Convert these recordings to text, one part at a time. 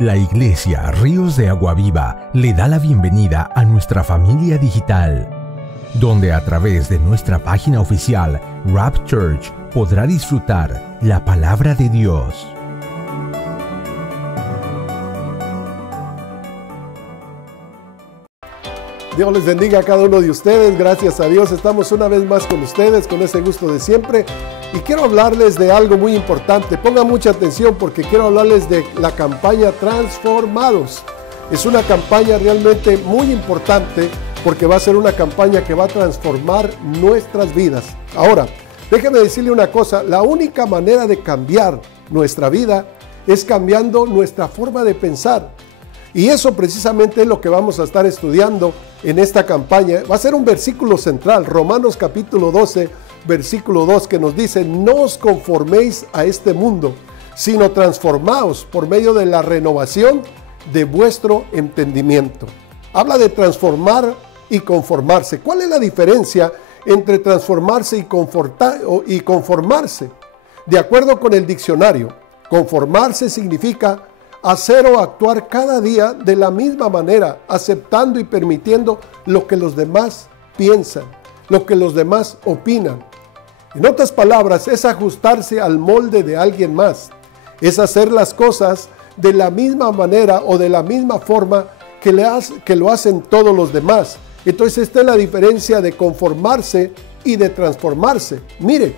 La Iglesia Ríos de Agua Viva le da la bienvenida a nuestra familia digital, donde a través de nuestra página oficial Rap Church podrá disfrutar la palabra de Dios. Dios les bendiga a cada uno de ustedes. Gracias a Dios estamos una vez más con ustedes, con ese gusto de siempre. Y quiero hablarles de algo muy importante. Pongan mucha atención porque quiero hablarles de la campaña Transformados. Es una campaña realmente muy importante porque va a ser una campaña que va a transformar nuestras vidas. Ahora, déjeme decirle una cosa. La única manera de cambiar nuestra vida es cambiando nuestra forma de pensar. Y eso precisamente es lo que vamos a estar estudiando en esta campaña. Va a ser un versículo central, Romanos capítulo 12, versículo 2, que nos dice: no os conforméis a este mundo, sino transformaos por medio de la renovación de vuestro entendimiento. Habla de transformar y conformarse. ¿Cuál es la diferencia entre transformarse y conformarse? De acuerdo con el diccionario, conformarse significa hacer o actuar cada día de la misma manera, aceptando y permitiendo lo que los demás piensan, lo que los demás opinan. En otras palabras, es ajustarse al molde de alguien más, es hacer las cosas de la misma manera o de la misma forma que lo hacen todos los demás. Entonces esta es la diferencia de conformarse y de transformarse. Mire,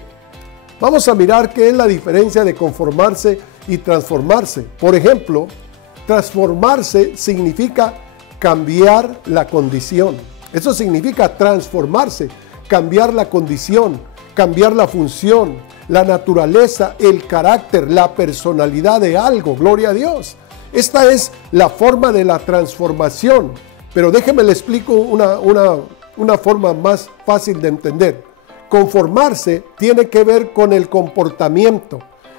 vamos a mirar qué es la diferencia de conformarse y transformarse. Por ejemplo, transformarse significa cambiar la condición. Eso significa transformarse, cambiar la condición, cambiar la función, la naturaleza, el carácter, la personalidad de algo. Gloria a Dios. Esta es la forma de la transformación. Pero déjeme le explico una forma más fácil de entender. Conformarse tiene que ver con el comportamiento.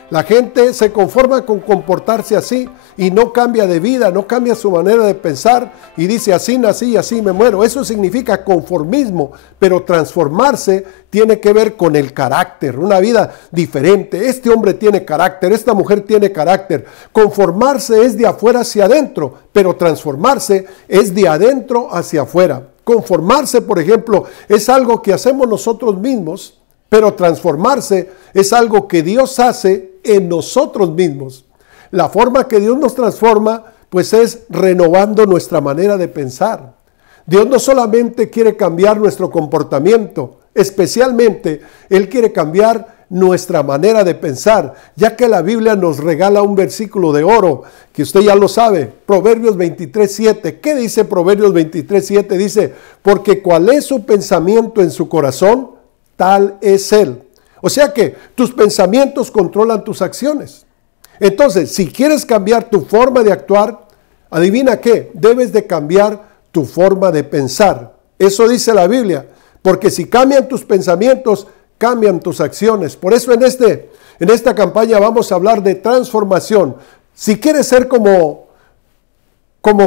La gente se conforma con comportarse así y no cambia de vida, no cambia su manera de pensar y dice: así nací y así me muero. Eso significa conformismo, pero transformarse tiene que ver con el carácter, una vida diferente. Este hombre tiene carácter, esta mujer tiene carácter. Conformarse es de afuera hacia adentro, pero transformarse es de adentro hacia afuera. Conformarse, por ejemplo, es algo que hacemos nosotros mismos, pero transformarse es algo que Dios hace en nosotros mismos. La forma que Dios nos transforma, pues es renovando nuestra manera de pensar. Dios no solamente quiere cambiar nuestro comportamiento, especialmente Él quiere cambiar nuestra manera de pensar, ya que la Biblia nos regala un versículo de oro, que usted ya lo sabe, Proverbios 23:7. ¿Qué dice Proverbios 23:7? Dice: porque cuál es su pensamiento en su corazón, tal es Él. O sea que tus pensamientos controlan tus acciones. Entonces, si quieres cambiar tu forma de actuar, adivina qué, debes de cambiar tu forma de pensar. Eso dice la Biblia, porque si cambian tus pensamientos, cambian tus acciones. Por eso en esta campaña vamos a hablar de transformación. Si quieres ser como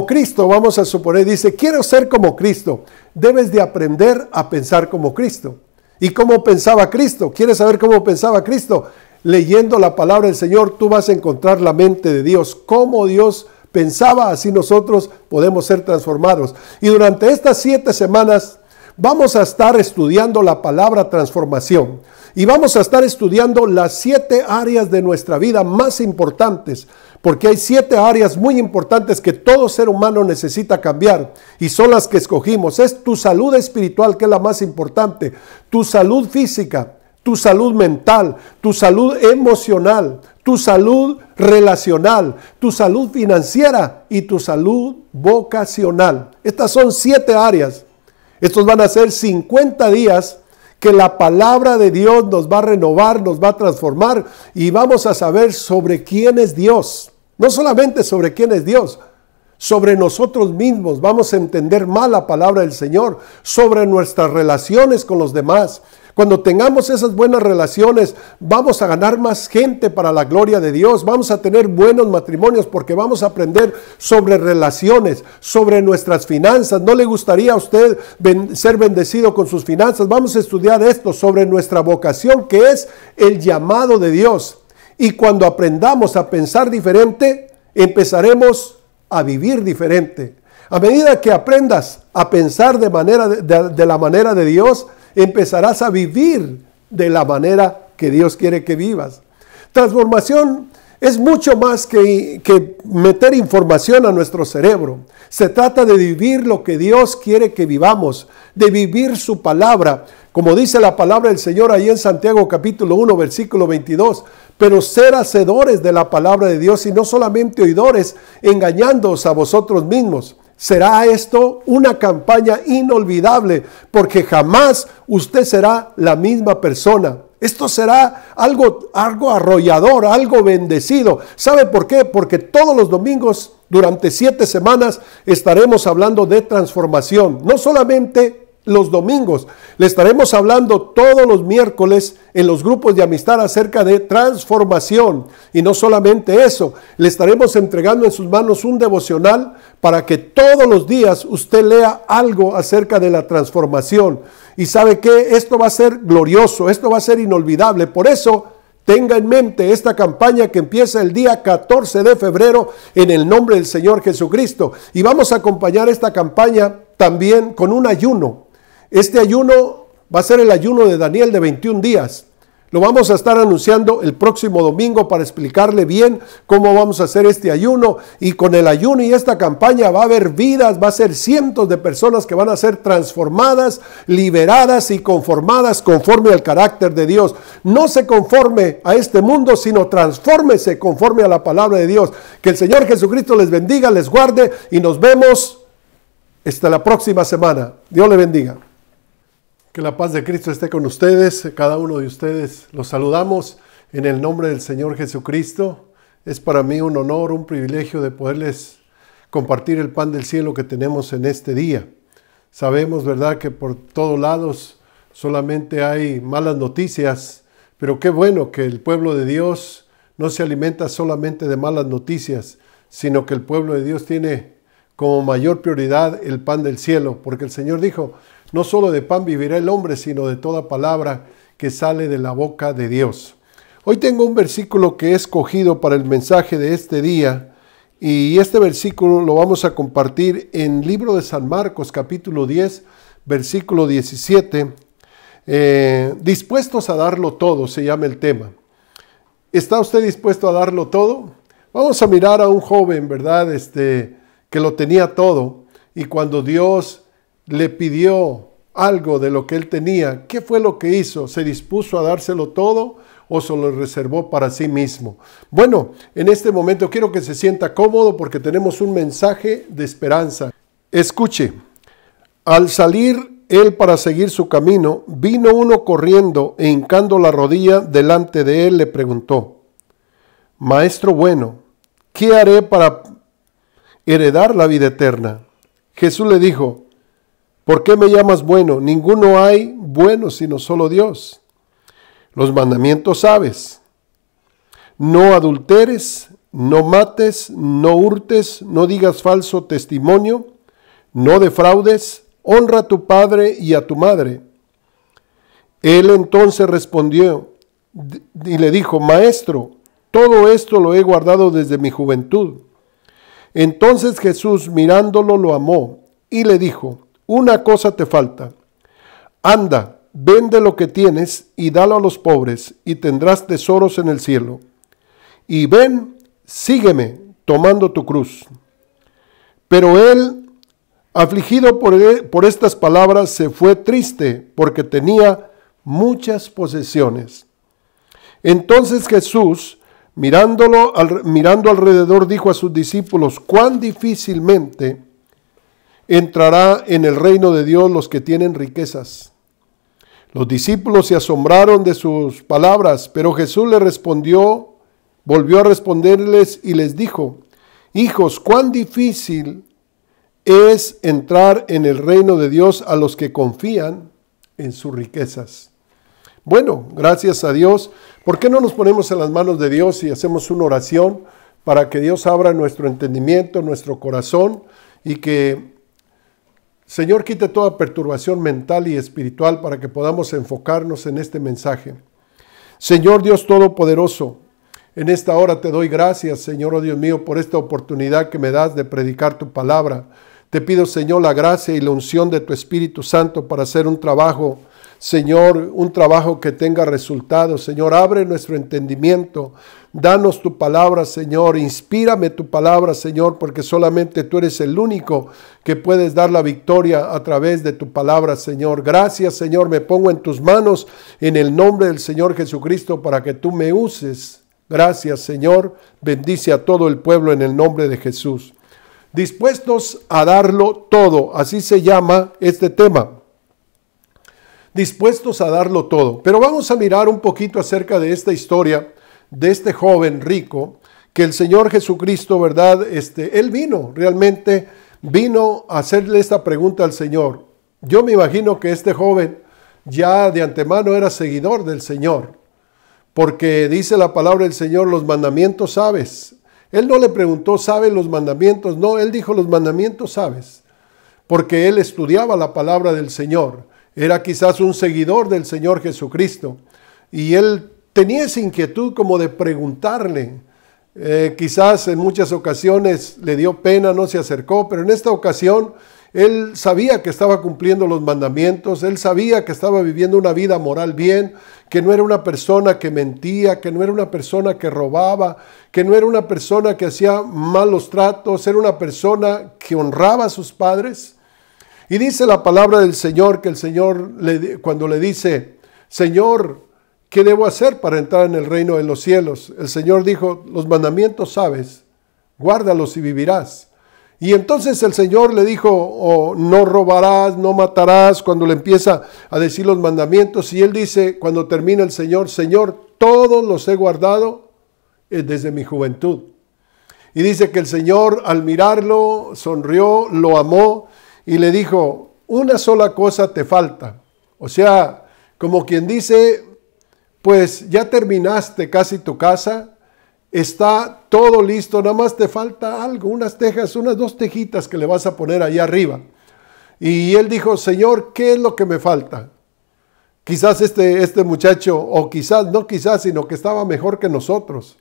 Cristo, vamos a suponer, dice: quiero ser como Cristo, debes de aprender a pensar como Cristo. ¿Y cómo pensaba Cristo? ¿Quieres saber cómo pensaba Cristo? Leyendo la palabra del Señor, tú vas a encontrar la mente de Dios. Cómo Dios pensaba, así nosotros podemos ser transformados. Y durante estas 7 semanas vamos a estar estudiando la palabra transformación. Y vamos a estar estudiando las 7 áreas de nuestra vida más importantes. Porque hay 7 áreas muy importantes que todo ser humano necesita cambiar y son las que escogimos. Es tu salud espiritual, que es la más importante, tu salud física, tu salud mental, tu salud emocional, tu salud relacional, tu salud financiera y tu salud vocacional. Estas son 7 áreas. Estos van a ser 50 días que la palabra de Dios nos va a renovar, nos va a transformar y vamos a saber sobre quién es Dios. No solamente sobre quién es Dios, sobre nosotros mismos. Vamos a entender más la palabra del Señor, sobre nuestras relaciones con los demás. Cuando tengamos esas buenas relaciones, vamos a ganar más gente para la gloria de Dios. Vamos a tener buenos matrimonios porque vamos a aprender sobre relaciones, sobre nuestras finanzas. ¿No le gustaría a usted ser bendecido con sus finanzas? Vamos a estudiar esto sobre nuestra vocación, que es el llamado de Dios. Y cuando aprendamos a pensar diferente, empezaremos a vivir diferente. A medida que aprendas a pensar de la manera de Dios, empezarás a vivir de la manera que Dios quiere que vivas. Transformación es mucho más que meter información a nuestro cerebro. Se trata de vivir lo que Dios quiere que vivamos, de vivir su palabra. Como dice la palabra del Señor ahí en Santiago capítulo 1, versículo 22. Pero ser hacedores de la palabra de Dios y no solamente oidores, engañándoos a vosotros mismos. Será esto una campaña inolvidable, porque jamás usted será la misma persona. Esto será algo arrollador, algo bendecido. ¿Sabe por qué? Porque todos los domingos, durante 7 semanas, estaremos hablando de transformación. No solamente los domingos, le estaremos hablando todos los miércoles en los grupos de amistad acerca de transformación. Y no solamente eso, le estaremos entregando en sus manos un devocional para que todos los días usted lea algo acerca de la transformación. Y sabe que esto va a ser glorioso, esto va a ser inolvidable. Por eso, tenga en mente esta campaña que empieza el día 14 de febrero en el nombre del Señor Jesucristo. Y vamos a acompañar esta campaña también con un ayuno. Este ayuno va a ser el ayuno de Daniel de 21 días. Lo vamos a estar anunciando el próximo domingo para explicarle bien cómo vamos a hacer este ayuno. Y con el ayuno y esta campaña va a haber vidas, va a ser cientos de personas que van a ser transformadas, liberadas y conformadas conforme al carácter de Dios. No se conforme a este mundo, sino transfórmese conforme a la palabra de Dios. Que el Señor Jesucristo les bendiga, les guarde y nos vemos hasta la próxima semana. Dios le bendiga. Que la paz de Cristo esté con ustedes, cada uno de ustedes. Los saludamos en el nombre del Señor Jesucristo. Es para mí un honor, un privilegio de poderles compartir el pan del cielo que tenemos en este día. Sabemos, ¿verdad?, que por todos lados solamente hay malas noticias, pero qué bueno que el pueblo de Dios no se alimenta solamente de malas noticias, sino que el pueblo de Dios tiene como mayor prioridad el pan del cielo, porque el Señor dijo: no solo de pan vivirá el hombre, sino de toda palabra que sale de la boca de Dios. Hoy tengo un versículo que he escogido para el mensaje de este día, y este versículo lo vamos a compartir en el libro de San Marcos, capítulo 10, versículo 17. Dispuestos a darlo todo, se llama el tema. ¿Está usted dispuesto a darlo todo? Vamos a mirar a un joven, ¿verdad?, que lo tenía todo, y cuando Dios le pidió algo de lo que él tenía, ¿qué fue lo que hizo? ¿Se dispuso a dárselo todo o se lo reservó para sí mismo? Bueno, en este momento quiero que se sienta cómodo porque tenemos un mensaje de esperanza. Escuche. Al salir él para seguir su camino, vino uno corriendo e hincando la rodilla delante de él le preguntó: Maestro bueno, ¿qué haré para heredar la vida eterna? Jesús le dijo: ¿por qué me llamas bueno? Ninguno hay bueno sino solo Dios. Los mandamientos sabes: no adulteres, no mates, no hurtes, no digas falso testimonio, no defraudes, honra a tu padre y a tu madre. Él entonces respondió y le dijo: Maestro, todo esto lo he guardado desde mi juventud. Entonces Jesús, mirándolo, lo amó y le dijo: una cosa te falta. Anda, vende lo que tienes y dalo a los pobres, y tendrás tesoros en el cielo. Y ven, sígueme, tomando tu cruz. Pero él, afligido por estas palabras, se fue triste, porque tenía muchas posesiones. Entonces Jesús, mirando alrededor, dijo a sus discípulos: cuán difícilmente entrará en el reino de Dios los que tienen riquezas. Los discípulos se asombraron de sus palabras, pero Jesús les respondió, volvió a responderles y les dijo: hijos, cuán difícil es entrar en el reino de Dios a los que confían en sus riquezas. Bueno, gracias a Dios. ¿Por qué no nos ponemos en las manos de Dios y hacemos una oración para que Dios abra nuestro entendimiento, nuestro corazón, y que Señor quite toda perturbación mental y espiritual para que podamos enfocarnos en este mensaje? Señor Dios Todopoderoso, En esta hora te doy gracias, Señor, oh Dios mío, por esta oportunidad que me das de predicar tu palabra. Te pido, Señor, la gracia y la unción de tu Espíritu Santo para hacer un trabajo, Señor, un trabajo que tenga resultados. Señor, abre nuestro entendimiento. Danos tu palabra, Señor. Inspírame tu palabra, Señor, porque solamente tú eres el único que puedes dar la victoria a través de tu palabra, Señor. Gracias, Señor. Me pongo en tus manos en el nombre del Señor Jesucristo para que tú me uses. Gracias, Señor. Bendice a todo el pueblo en el nombre de Jesús. Dispuestos a darlo todo. Así se llama este tema. Dispuestos a darlo todo. Pero vamos a mirar un poquito acerca de esta historia de este joven rico, que el Señor Jesucristo, ¿verdad? Él realmente vino a hacerle esta pregunta al Señor. Yo me imagino que este joven ya de antemano era seguidor del Señor, porque dice la palabra del Señor, los mandamientos sabes. Él no le preguntó, ¿sabes los mandamientos? No, él dijo, los mandamientos sabes, porque él estudiaba la palabra del Señor. Era quizás un seguidor del Señor Jesucristo, y él tenía esa inquietud como de preguntarle. Quizás en muchas ocasiones le dio pena, no se acercó, pero en esta ocasión él sabía que estaba cumpliendo los mandamientos, él sabía que estaba viviendo una vida moral bien, que no era una persona que mentía, que no era una persona que robaba, que no era una persona que hacía malos tratos, era una persona que honraba a sus padres. Y dice la palabra del Señor que el Señor, cuando le dice, Señor, ¿qué debo hacer para entrar en el reino de los cielos? El Señor dijo, los mandamientos sabes, guárdalos y vivirás. Y entonces el Señor le dijo, oh, no robarás, no matarás, cuando le empieza a decir los mandamientos. Y él dice, cuando termina el Señor, Señor, todos los he guardado desde mi juventud. Y dice que el Señor al mirarlo, sonrió, lo amó y le dijo, una sola cosa te falta. O sea, como quien dice, pues ya terminaste casi tu casa, está todo listo, nada más te falta algo, unas tejas, unas 2 tejitas que le vas a poner allá arriba. Y él dijo, Señor, ¿qué es lo que me falta? Quizás este muchacho, o quizás, no quizás, sino que estaba mejor que nosotros,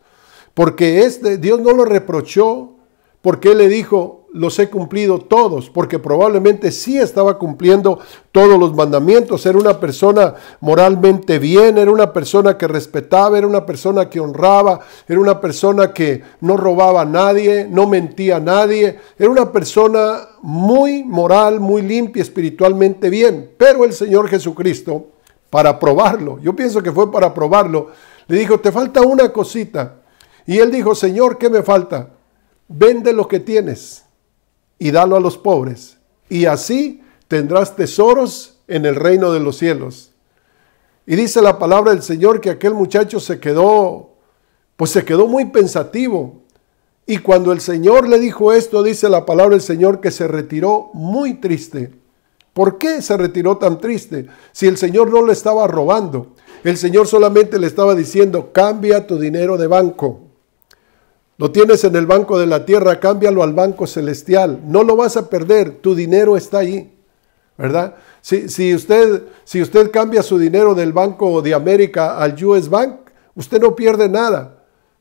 porque Dios no lo reprochó, porque él le dijo, los he cumplido todos, porque probablemente sí estaba cumpliendo todos los mandamientos. Era una persona moralmente bien, era una persona que respetaba, era una persona que honraba, era una persona que no robaba a nadie, no mentía a nadie, era una persona muy moral, muy limpia, espiritualmente bien. Pero el Señor Jesucristo, para probarlo, yo pienso que fue para probarlo, le dijo, te falta una cosita. Y él dijo, Señor, ¿qué me falta? Vende lo que tienes y dalo a los pobres, y así tendrás tesoros en el reino de los cielos. Y dice la palabra del Señor que aquel muchacho se quedó muy pensativo. Y cuando el Señor le dijo esto, dice la palabra del Señor que se retiró muy triste. ¿Por qué se retiró tan triste? Si el Señor no le estaba robando, el Señor solamente le estaba diciendo, cambia tu dinero de banco. Lo tienes en el banco de la tierra, cámbialo al banco celestial. No lo vas a perder, tu dinero está ahí, ¿verdad? Si usted cambia su dinero del Banco de América al US Bank, usted no pierde nada,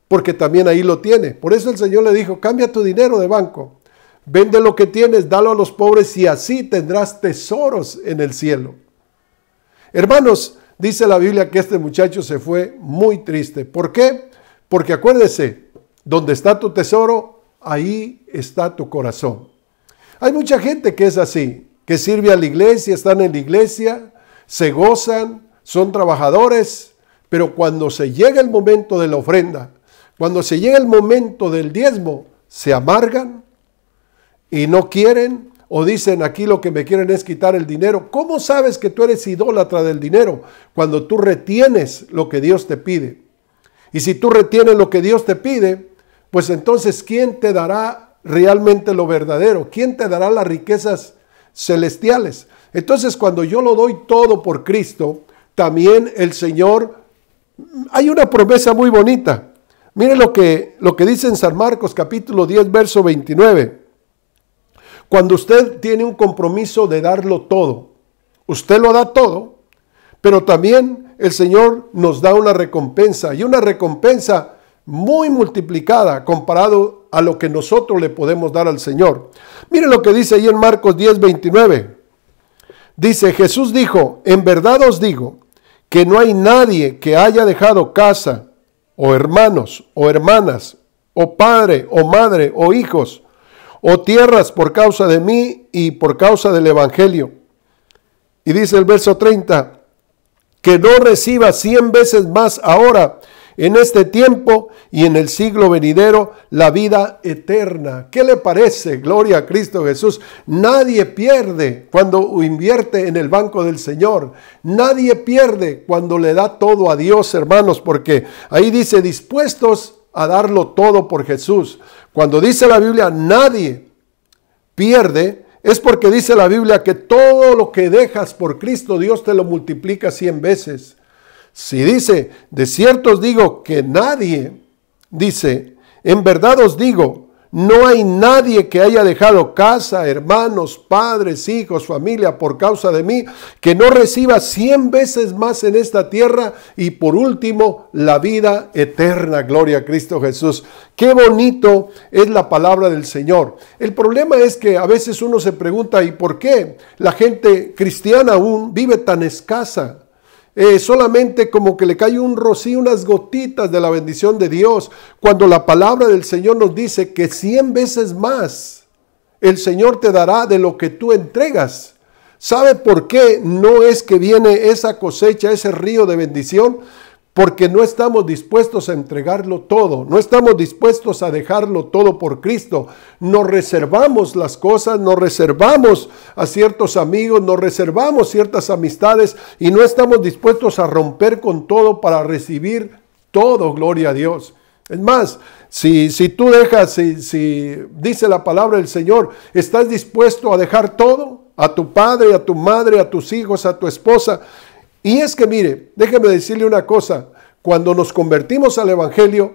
porque también ahí lo tiene. Por eso el Señor le dijo, cambia tu dinero de banco, vende lo que tienes, dalo a los pobres y así tendrás tesoros en el cielo. Hermanos, dice la Biblia que este muchacho se fue muy triste. ¿Por qué? Porque acuérdese, donde está tu tesoro, ahí está tu corazón. Hay mucha gente que es así, que sirve a la iglesia, están en la iglesia, se gozan, son trabajadores, pero cuando se llega el momento de la ofrenda, cuando se llega el momento del diezmo, se amargan y no quieren, o dicen, aquí lo que me quieren es quitar el dinero. ¿Cómo sabes que tú eres idólatra del dinero? Cuando tú retienes lo que Dios te pide. Y si tú retienes lo que Dios te pide, pues entonces, ¿quién te dará realmente lo verdadero? ¿Quién te dará las riquezas celestiales? Entonces, cuando yo lo doy todo por Cristo, también el Señor, hay una promesa muy bonita. Mire lo que dice en San Marcos capítulo 10, verso 29. Cuando usted tiene un compromiso de darlo todo, usted lo da todo, pero también el Señor nos da una recompensa, y una recompensa muy multiplicada comparado a lo que nosotros le podemos dar al Señor. Miren lo que dice ahí en Marcos 10:29. Dice, Jesús dijo, en verdad os digo que no hay nadie que haya dejado casa, o hermanos, o hermanas, o padre, o madre, o hijos, o tierras por causa de mí y por causa del evangelio. Y dice el verso 30, que no reciba 100 veces más ahora, en este tiempo y en el siglo venidero, la vida eterna. ¿Qué le parece? Gloria a Cristo Jesús. Nadie pierde cuando invierte en el banco del Señor. Nadie pierde cuando le da todo a Dios, hermanos, porque ahí dice dispuestos a darlo todo por Jesús. Cuando dice la Biblia nadie pierde, es porque dice la Biblia que todo lo que dejas por Cristo, Dios te lo multiplica 100 veces. Si dice, de cierto os digo que nadie, dice, en verdad os digo, no hay nadie que haya dejado casa, hermanos, padres, hijos, familia por causa de mí, que no reciba 100 veces más en esta tierra y por último la vida eterna. Gloria a Cristo Jesús. Qué bonito es la palabra del Señor. El problema es que a veces uno se pregunta, ¿y por qué la gente cristiana aún vive tan escasa? Solamente como que le cae un rocío, unas gotitas de la bendición de Dios, cuando la palabra del Señor nos dice que 100 veces más el Señor te dará de lo que tú entregas. ¿Sabe por qué no es que viene esa cosecha, ese río de bendición? Porque no estamos dispuestos a entregarlo todo, no estamos dispuestos a dejarlo todo por Cristo. Nos reservamos las cosas, nos reservamos a ciertos amigos, nos reservamos ciertas amistades y no estamos dispuestos a romper con todo para recibir todo, gloria a Dios. Es más, si tú dejas, si dice la palabra del Señor, ¿estás dispuesto a dejar todo? A tu padre, a tu madre, a tus hijos, a tu esposa. Y es que mire, déjeme decirle una cosa, cuando nos convertimos al Evangelio,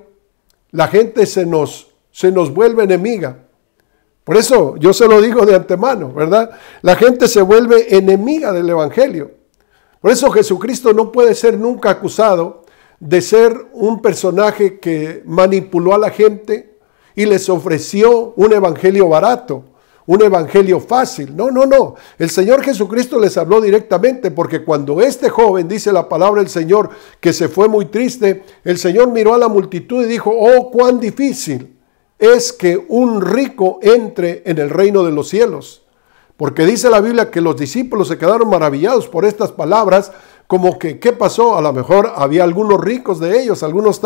la gente se nos vuelve enemiga. Por eso yo se lo digo de antemano, ¿verdad? La gente se vuelve enemiga del Evangelio. Por eso Jesucristo no puede ser nunca acusado de ser un personaje que manipuló a la gente y les ofreció un evangelio barato. Un evangelio fácil. No, no, no. El Señor Jesucristo les habló directamente porque cuando este joven, dice la palabra del Señor, que se fue muy triste, el Señor miró a la multitud y dijo, oh, cuán difícil es que un rico entre en el reino de los cielos. Porque dice la Biblia que los discípulos se quedaron maravillados por estas palabras, como que, ¿qué pasó? A lo mejor había algunos ricos de ellos, algunos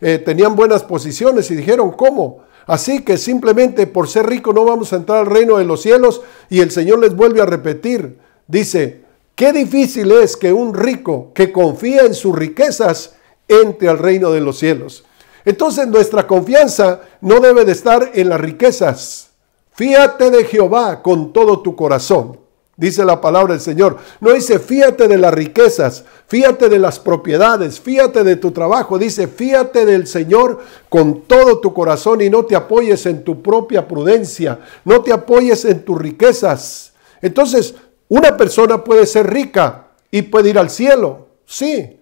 tenían buenas posiciones y dijeron, ¿cómo? Así que simplemente por ser rico no vamos a entrar al reino de los cielos. Y el Señor les vuelve a repetir, dice, qué difícil es que un rico que confía en sus riquezas entre al reino de los cielos. Entonces nuestra confianza no debe de estar en las riquezas. Fíate de Jehová con todo tu corazón, dice la palabra del Señor. No dice fíate de las riquezas, fíate de las propiedades, fíate de tu trabajo. Dice fíate del Señor con todo tu corazón y no te apoyes en tu propia prudencia, no te apoyes en tus riquezas. Entonces, una persona puede ser rica y puede ir al cielo, sí.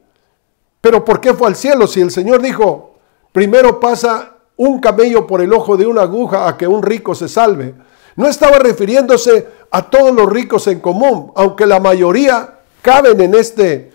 Pero ¿por qué fue al cielo? Si el Señor dijo, primero pasa un camello por el ojo de una aguja a que un rico se salve. No estaba refiriéndose a todos los ricos en común, aunque la mayoría caben en este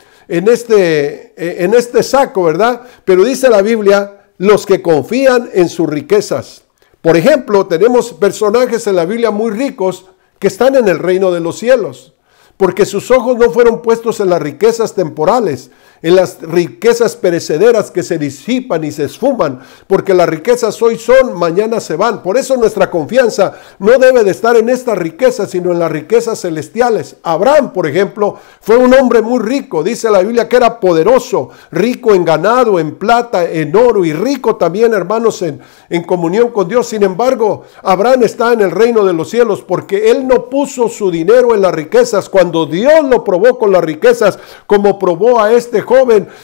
saco, ¿verdad? Pero dice la Biblia, los que confían en sus riquezas. Por ejemplo, tenemos personajes en la Biblia muy ricos que están en el reino de los cielos, porque sus ojos no fueron puestos en las riquezas temporales, en las riquezas perecederas que se disipan y se esfuman, porque las riquezas hoy son, mañana se van. Por eso nuestra confianza no debe de estar en estas riquezas, sino en las riquezas celestiales. Abraham, por ejemplo, fue un hombre muy rico. Dice la Biblia que era poderoso, rico en ganado, en plata, en oro y rico también, hermanos, en comunión con Dios. Sin embargo, Abraham está en el reino de los cielos porque él no puso su dinero en las riquezas. Cuando Dios lo probó con las riquezas, como probó a este joven,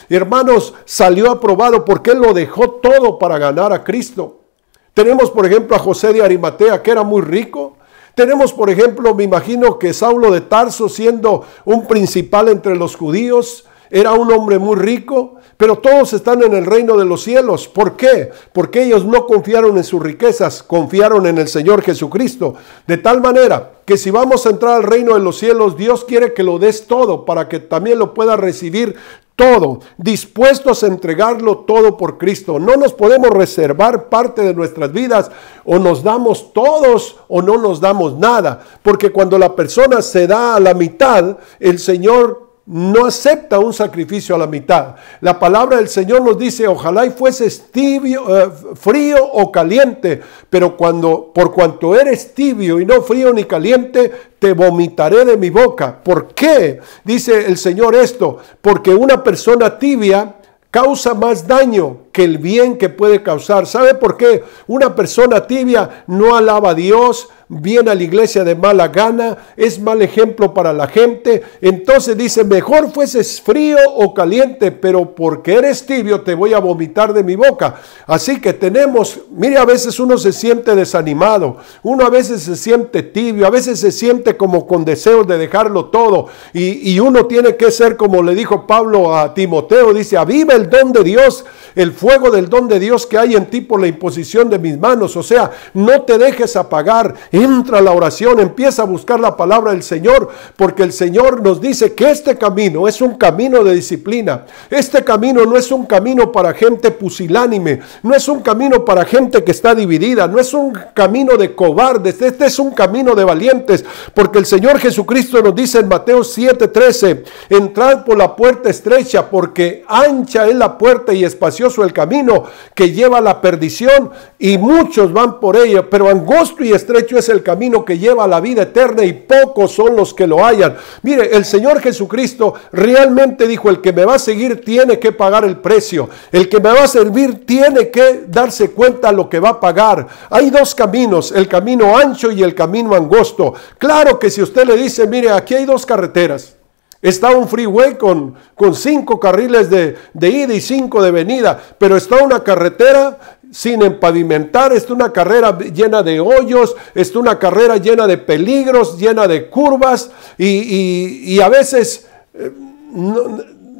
hermanos, salió aprobado porque él lo dejó todo para ganar a Cristo. Tenemos, por ejemplo, a José de Arimatea, que era muy rico. Tenemos, por ejemplo, me imagino que Saulo de Tarso, siendo un principal entre los judíos, era un hombre muy rico. pero todos están en el reino de los cielos. ¿Por qué? Porque ellos no confiaron en sus riquezas, confiaron en el Señor Jesucristo. De tal manera que si vamos a entrar al reino de los cielos, Dios quiere que lo des todo para que también lo puedas recibir todo, dispuestos a entregarlo todo por Cristo. No nos podemos reservar parte de nuestras vidas, o nos damos todos o no nos damos nada, porque cuando la persona se da a la mitad, el Señor no acepta un sacrificio a la mitad. La palabra del Señor nos dice, ojalá y fueses tibio, frío o caliente, pero por cuanto eres tibio y no frío ni caliente, te vomitaré de mi boca. ¿Por qué dice el Señor esto? Porque una persona tibia causa más daño que el bien que puede causar. ¿Sabe por qué? Una persona tibia no alaba a Dios, viene a la iglesia de mala gana, es mal ejemplo para la gente. Entonces dice, mejor fueses frío o caliente, pero porque eres tibio te voy a vomitar de mi boca. Así que mire, a veces uno se siente desanimado, uno a veces se siente tibio, a veces se siente como con deseos de dejarlo todo, y uno tiene que ser como le dijo Pablo a Timoteo, dice, aviva el don de Dios, el fuego del don de Dios que hay en ti por la imposición de mis manos. O sea, no te dejes apagar, entra a la oración, empieza a buscar la palabra del Señor, porque el Señor nos dice que este camino es un camino de disciplina. Este camino no es un camino para gente pusilánime, no es un camino para gente que está dividida, no es un camino de cobardes, este es un camino de valientes, porque el Señor Jesucristo nos dice en Mateo 7:13, entrad por la puerta estrecha, porque ancha es la puerta y espacioso el camino que lleva a la perdición, y muchos van por ella, pero angosto y estrecho es el camino que lleva a la vida eterna, y pocos son los que lo hallan. Mire, el Señor Jesucristo realmente dijo, el que me va a seguir tiene que pagar el precio, el que me va a servir tiene que darse cuenta de lo que va a pagar. Hay dos caminos, el camino ancho y el camino angosto. Claro que si usted le dice, mire, aquí hay dos carreteras, está un freeway con 5 carriles de ida y 5 de venida, pero está una carretera sin empavimentar, está una carrera llena de hoyos, está una carrera llena de peligros, llena de curvas, y a veces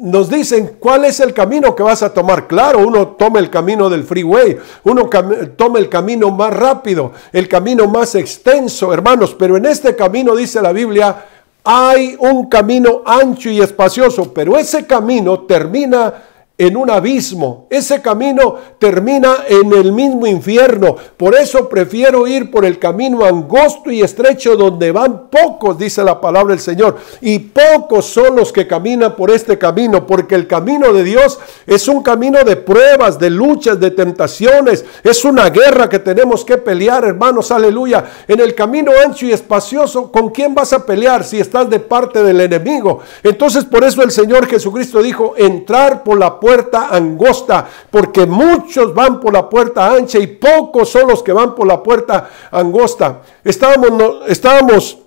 nos dicen, ¿cuál es el camino que vas a tomar? Claro, uno toma el camino del freeway, uno toma el camino más rápido, el camino más extenso, hermanos, pero en este camino, dice la Biblia, hay un camino ancho y espacioso, pero ese camino termina en un abismo, ese camino termina en el mismo infierno. Por eso prefiero ir por el camino angosto y estrecho, donde van pocos, dice la palabra del Señor, y pocos son los que caminan por este camino, porque el camino de Dios es un camino de pruebas, de luchas, de tentaciones, es una guerra que tenemos que pelear, hermanos, aleluya. En el camino ancho y espacioso, ¿con quién vas a pelear si estás de parte del enemigo? Entonces, por eso el Señor Jesucristo dijo, entrar por la puerta angosta, porque muchos van por la puerta ancha y pocos son los que van por la puerta angosta. Estábamos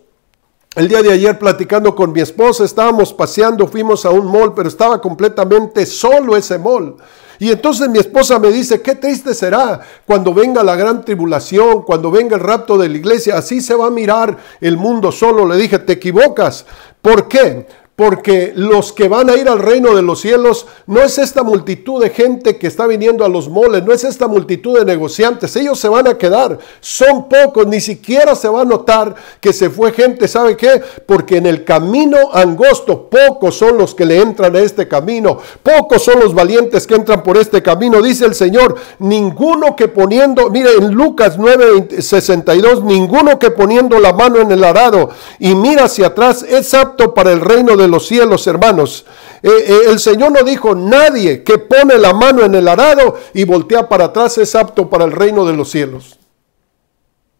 el día de ayer platicando con mi esposa, estábamos paseando, fuimos a un mall, pero estaba completamente solo ese mall. Y entonces mi esposa me dice, qué triste será cuando venga la gran tribulación, cuando venga el rapto de la iglesia, así se va a mirar el mundo solo. Le dije, te equivocas. ¿Por qué? Porque los que van a ir al reino de los cielos no es esta multitud de gente que está viniendo a los moles, no es esta multitud de negociantes, ellos se van a quedar, son pocos, ni siquiera se va a notar que se fue gente. ¿Sabe qué? Porque en el camino angosto, pocos son los que le entran a este camino, pocos son los valientes que entran por este camino. Dice el Señor, ninguno que poniendo, mire en Lucas 9:62, ninguno que poniendo la mano en el arado y mira hacia atrás es apto para el reino de los cielos, hermanos. El Señor no dijo, nadie que pone la mano en el arado y voltea para atrás es apto para el reino de los cielos.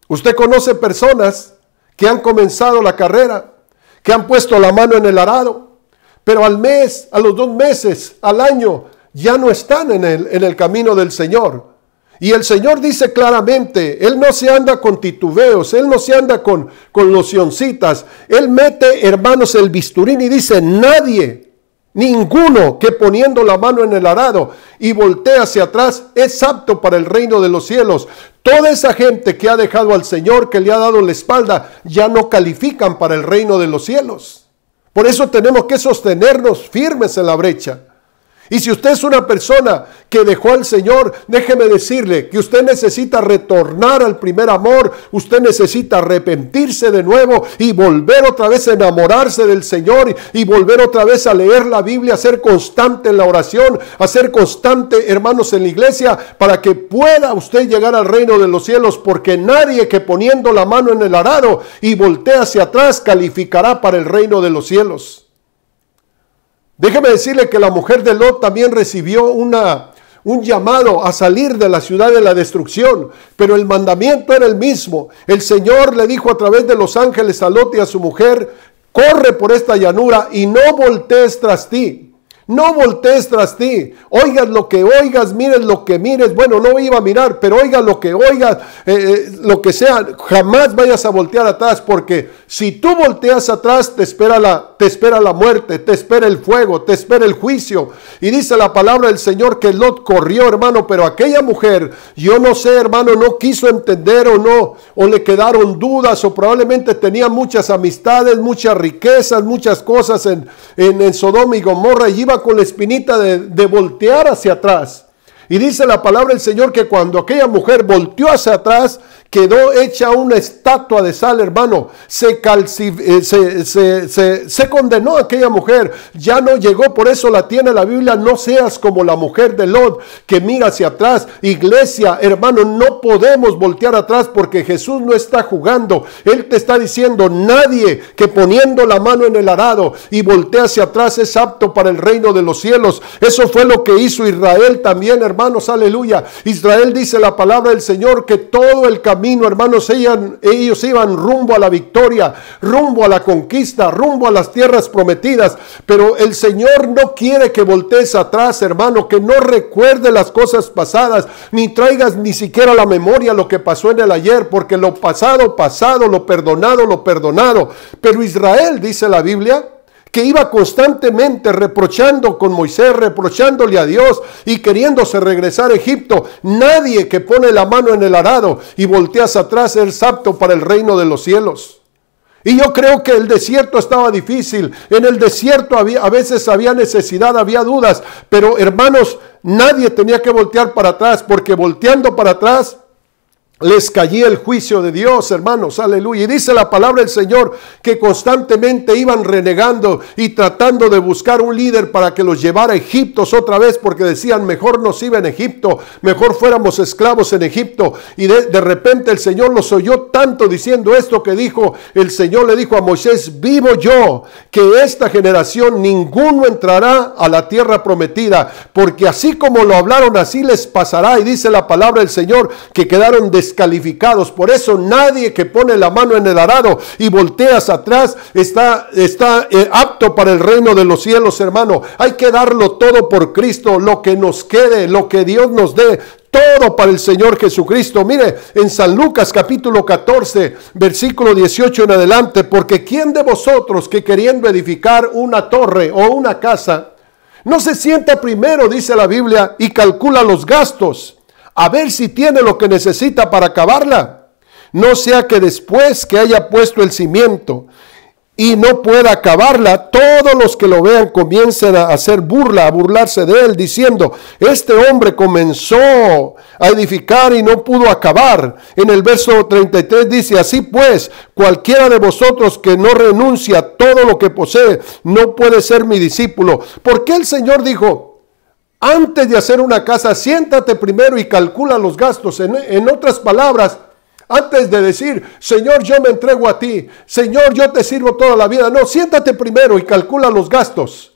Usted conoce personas que han comenzado la carrera, que han puesto la mano en el arado, pero al mes, a los 2 meses, al año, ya no están en el camino del Señor. Y el Señor dice claramente, Él no se anda con titubeos, Él no se anda con locioncitas. Él mete, hermanos, el bisturín y dice, nadie, ninguno que poniendo la mano en el arado y voltea hacia atrás es apto para el reino de los cielos. Toda esa gente que ha dejado al Señor, que le ha dado la espalda, ya no califican para el reino de los cielos. Por eso tenemos que sostenernos firmes en la brecha. Y si usted es una persona que dejó al Señor, déjeme decirle que usted necesita retornar al primer amor, usted necesita arrepentirse de nuevo y volver otra vez a enamorarse del Señor y volver otra vez a leer la Biblia, a ser constante en la oración, a ser constante, hermanos, en la iglesia, para que pueda usted llegar al reino de los cielos, porque nadie que poniendo la mano en el arado y voltea hacia atrás calificará para el reino de los cielos. Déjeme decirle que la mujer de Lot también recibió un llamado a salir de la ciudad de la destrucción, pero el mandamiento era el mismo. El Señor le dijo a través de los ángeles a Lot y a su mujer: corre por esta llanura y no voltees tras ti. No voltees tras ti, oigas lo que oigas, mires lo que mires. Bueno, no iba a mirar, pero oiga lo que oigas, lo que sea, jamás vayas a voltear atrás, porque si tú volteas atrás te espera la muerte, te espera el fuego, te espera el juicio. Y dice la palabra del Señor que Lot corrió, hermano, pero aquella mujer, yo no sé, hermano, no quiso entender o le quedaron dudas, o probablemente tenía muchas amistades, muchas riquezas, muchas cosas en Sodoma y Gomorra, y iba con la espinita de voltear hacia atrás. Y dice la palabra del Señor que cuando aquella mujer volteó hacia atrás, quedó hecha una estatua de sal, hermano. Se condenó a aquella mujer, ya no llegó. Por eso la tiene la Biblia: no seas como la mujer de Lot, que mira hacia atrás. Iglesia, hermano, no podemos voltear atrás, porque Jesús no está jugando. Él te está diciendo: nadie que poniendo la mano en el arado y voltea hacia atrás es apto para el reino de los cielos. Eso fue lo que hizo Israel también, hermanos, aleluya. Israel, dice la palabra del Señor, que todo el camino, hermanos, ellos iban rumbo a la victoria, rumbo a la conquista, rumbo a las tierras prometidas. Pero el Señor no quiere que voltees atrás, hermano, que no recuerde las cosas pasadas, ni traigas ni siquiera a la memoria lo que pasó en el ayer, porque lo pasado, pasado, lo perdonado. Pero Israel, dice la Biblia, que iba constantemente reprochando con Moisés, reprochándole a Dios y queriéndose regresar a Egipto. Nadie que pone la mano en el arado y volteas atrás es apto para el reino de los cielos. Y yo creo que el desierto estaba difícil. En el desierto a veces había necesidad, había dudas. Pero, hermanos, nadie tenía que voltear para atrás, porque volteando para atrás les caía el juicio de Dios, hermanos, aleluya. Y dice la palabra del Señor que constantemente iban renegando y tratando de buscar un líder para que los llevara a Egipto otra vez, porque decían: mejor nos iba en Egipto, mejor fuéramos esclavos en Egipto. Y de repente el Señor los oyó tanto diciendo esto, que dijo, el Señor le dijo a Moisés: vivo yo, que esta generación ninguno entrará a la tierra prometida, porque así como lo hablaron, así les pasará. Y dice la palabra del Señor que quedaron descalificados. Por eso nadie que pone la mano en el arado y volteas atrás está apto para el reino de los cielos, hermano. Hay que darlo todo por Cristo, lo que nos quede, lo que Dios nos dé, todo para el Señor Jesucristo. Mire, en San Lucas capítulo 14, versículo 18 en adelante: porque ¿quién de vosotros que queriendo edificar una torre o una casa, no se sienta primero, dice la Biblia, y calcula los gastos, a ver si tiene lo que necesita para acabarla? No sea que después que haya puesto el cimiento y no pueda acabarla, todos los que lo vean comiencen a hacer burla, a burlarse de él, diciendo: este hombre comenzó a edificar y no pudo acabar. En el verso 33 dice: así pues, cualquiera de vosotros que no renuncia a todo lo que posee, no puede ser mi discípulo. ¿Por qué el Señor dijo: antes de hacer una casa, siéntate primero y calcula los gastos? En otras palabras, antes de decir: Señor, yo me entrego a ti, Señor, yo te sirvo toda la vida. No, siéntate primero y calcula los gastos.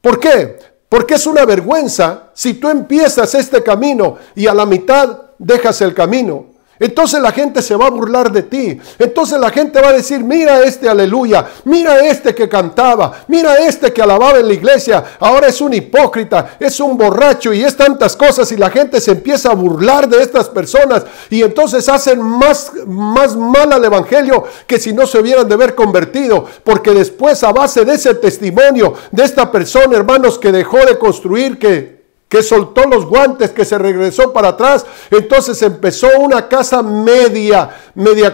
¿Por qué? Porque es una vergüenza si tú empiezas este camino y a la mitad dejas el camino. Entonces la gente se va a burlar de ti. Entonces la gente va a decir: mira este, aleluya, mira este que cantaba, mira este que alababa en la iglesia, ahora es un hipócrita, es un borracho y es tantas cosas. Y la gente se empieza a burlar de estas personas, y entonces hacen más mal al evangelio que si no se hubieran de haber convertido, porque después, a base de ese testimonio de esta persona, hermanos, que dejó de construir, que que soltó los guantes, que se regresó para atrás. Entonces empezó una casa media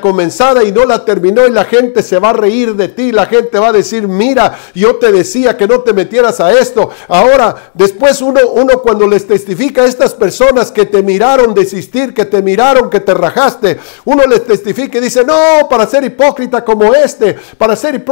comenzada y no la terminó, y la gente se va a reír de ti, la gente va a decir, mira, yo te decía que no te metieras a esto. Ahora, después uno cuando les testifica a estas personas que te miraron desistir, que te miraron, que te rajaste, uno les testifica y dice, no, para ser hipócrita como para ser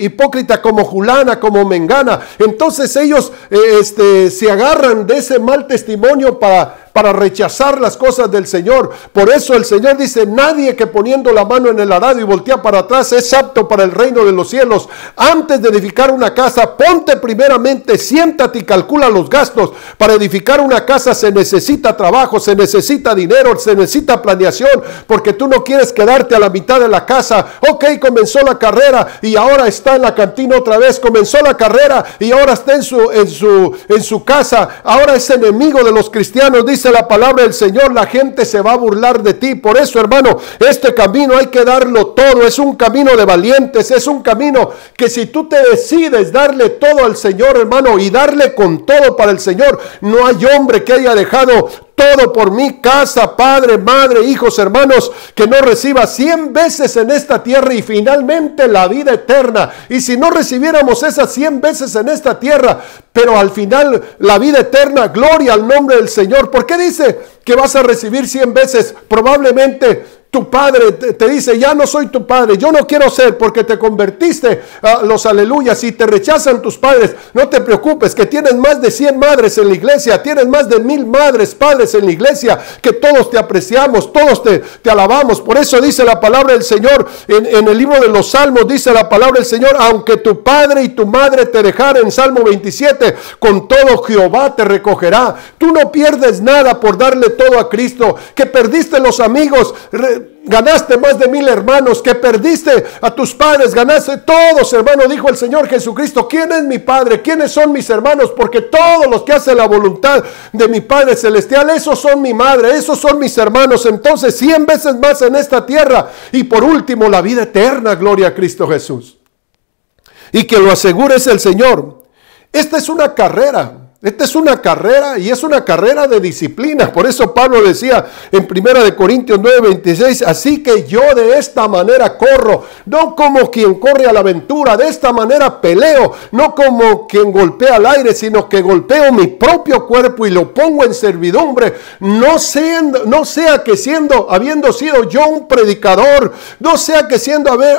hipócrita como Julana, como Mengana. Entonces ellos se agarran de ese mal testimonio para rechazar las cosas del Señor. Por eso el Señor dice, nadie que poniendo la mano en el arado y voltea para atrás es apto para el reino de los cielos. Antes de edificar una casa, ponte primeramente, siéntate y calcula los gastos. Para edificar una casa se necesita trabajo, se necesita dinero, se necesita planeación, porque tú no quieres quedarte a la mitad de la casa. Ok, comenzó la carrera y ahora está en la cantina otra vez. Comenzó la carrera y ahora está en su casa. Ahora es enemigo de los cristianos, dice la palabra del Señor. La gente se va a burlar de ti. Por eso, hermano, este camino hay que darlo todo. Es un camino de valientes, es un camino que si tú te decides darle todo al Señor, hermano, y darle con todo para el Señor, no hay hombre que haya dejado todo por mí, casa, padre, madre, hijos, hermanos, que no reciba 100 veces en esta tierra y finalmente la vida eterna. Y si no recibiéramos esas 100 veces en esta tierra, pero al final la vida eterna, gloria al nombre del Señor. ¿Por qué dice que vas a recibir 100 veces? Probablemente tu padre te dice, ya no soy tu padre, yo no quiero ser, porque te convertiste a los aleluyas. Si te rechazan tus padres, no te preocupes, que tienes más de 100 madres en la iglesia, tienes más de 1000 madres, padres en la iglesia, que todos te apreciamos, todos te alabamos. Por eso dice la palabra del Señor, en el libro de los Salmos, dice la palabra del Señor, aunque tu padre y tu madre te dejaren, en Salmo 27, con todo Jehová te recogerá. Tú no pierdes nada por darle todo a Cristo. Que perdiste los amigos, ganaste más de 1000 hermanos. Que perdiste a tus padres, ganaste todos, hermano. Dijo el Señor Jesucristo, ¿quién es mi Padre? ¿Quiénes son mis hermanos? Porque todos los que hacen la voluntad de mi Padre Celestial, esos son mi madre, esos son mis hermanos. Entonces 100 veces más en esta tierra. Y por último, la vida eterna, gloria a Cristo Jesús. Y que lo asegure es el Señor. Esta es una carrera. Esta es una carrera, y es una carrera de disciplina. Por eso Pablo decía en 1 Corintios 9:26, así que yo de esta manera corro, no como quien corre a la aventura, de esta manera peleo, no como quien golpea al aire, sino que golpeo mi propio cuerpo y lo pongo en servidumbre, no sea que habiendo sido yo un predicador, no sea que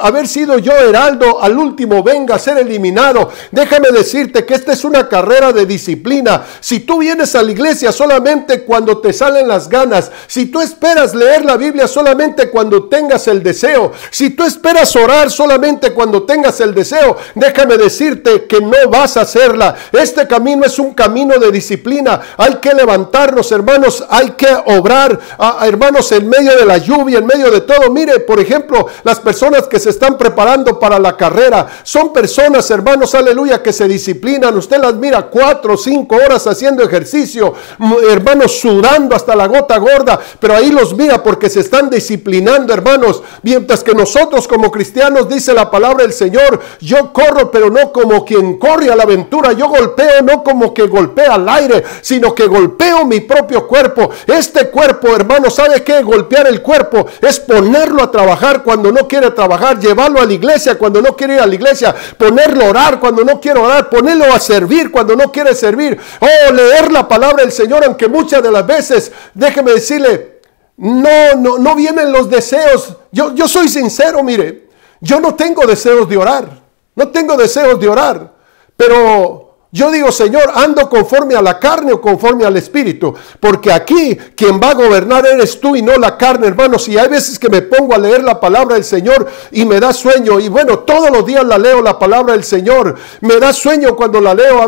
haber sido yo heraldo, al último venga a ser eliminado. Déjame decirte que esta es una carrera de disciplina. Si tú vienes a la iglesia solamente cuando te salen las ganas, si tú esperas leer la Biblia solamente cuando tengas el deseo, si tú esperas orar solamente cuando tengas el deseo, déjame decirte que no vas a hacerla. Este camino es un camino de disciplina. Hay que levantarnos, hermanos, hay que obrar, hermanos, en medio de la lluvia, en medio de todo. Mire, por ejemplo, las personas que se están preparando para la carrera, son personas, hermanos, aleluya, que se disciplinan. Usted las mira 4 o 5 horas haciendo ejercicio, hermanos, sudando hasta la gota gorda, pero ahí los mira porque se están disciplinando, hermanos. Mientras que nosotros como cristianos, dice la palabra del Señor, yo corro, pero no como quien corre a la aventura. Yo golpeo, no como que golpea al aire, sino que golpeo mi propio cuerpo. Este cuerpo, hermanos, ¿sabe qué? Golpear el cuerpo es ponerlo a trabajar cuando no quiere trabajar, llevarlo a la iglesia cuando no quiere ir a la iglesia, ponerlo a orar cuando no quiere orar, ponerlo a servir cuando no quiere servir. Oh, leer la palabra del Señor, aunque muchas de las veces, déjeme decirle, no vienen los deseos. Yo soy sincero, mire, yo no tengo deseos de orar, pero yo digo, Señor, ando conforme a la carne o conforme al Espíritu, porque aquí quien va a gobernar eres tú y no la carne, hermanos. Y hay veces que me pongo a leer la palabra del Señor y me da sueño, y bueno, todos los días la leo, la palabra del Señor. Me da sueño cuando la leo.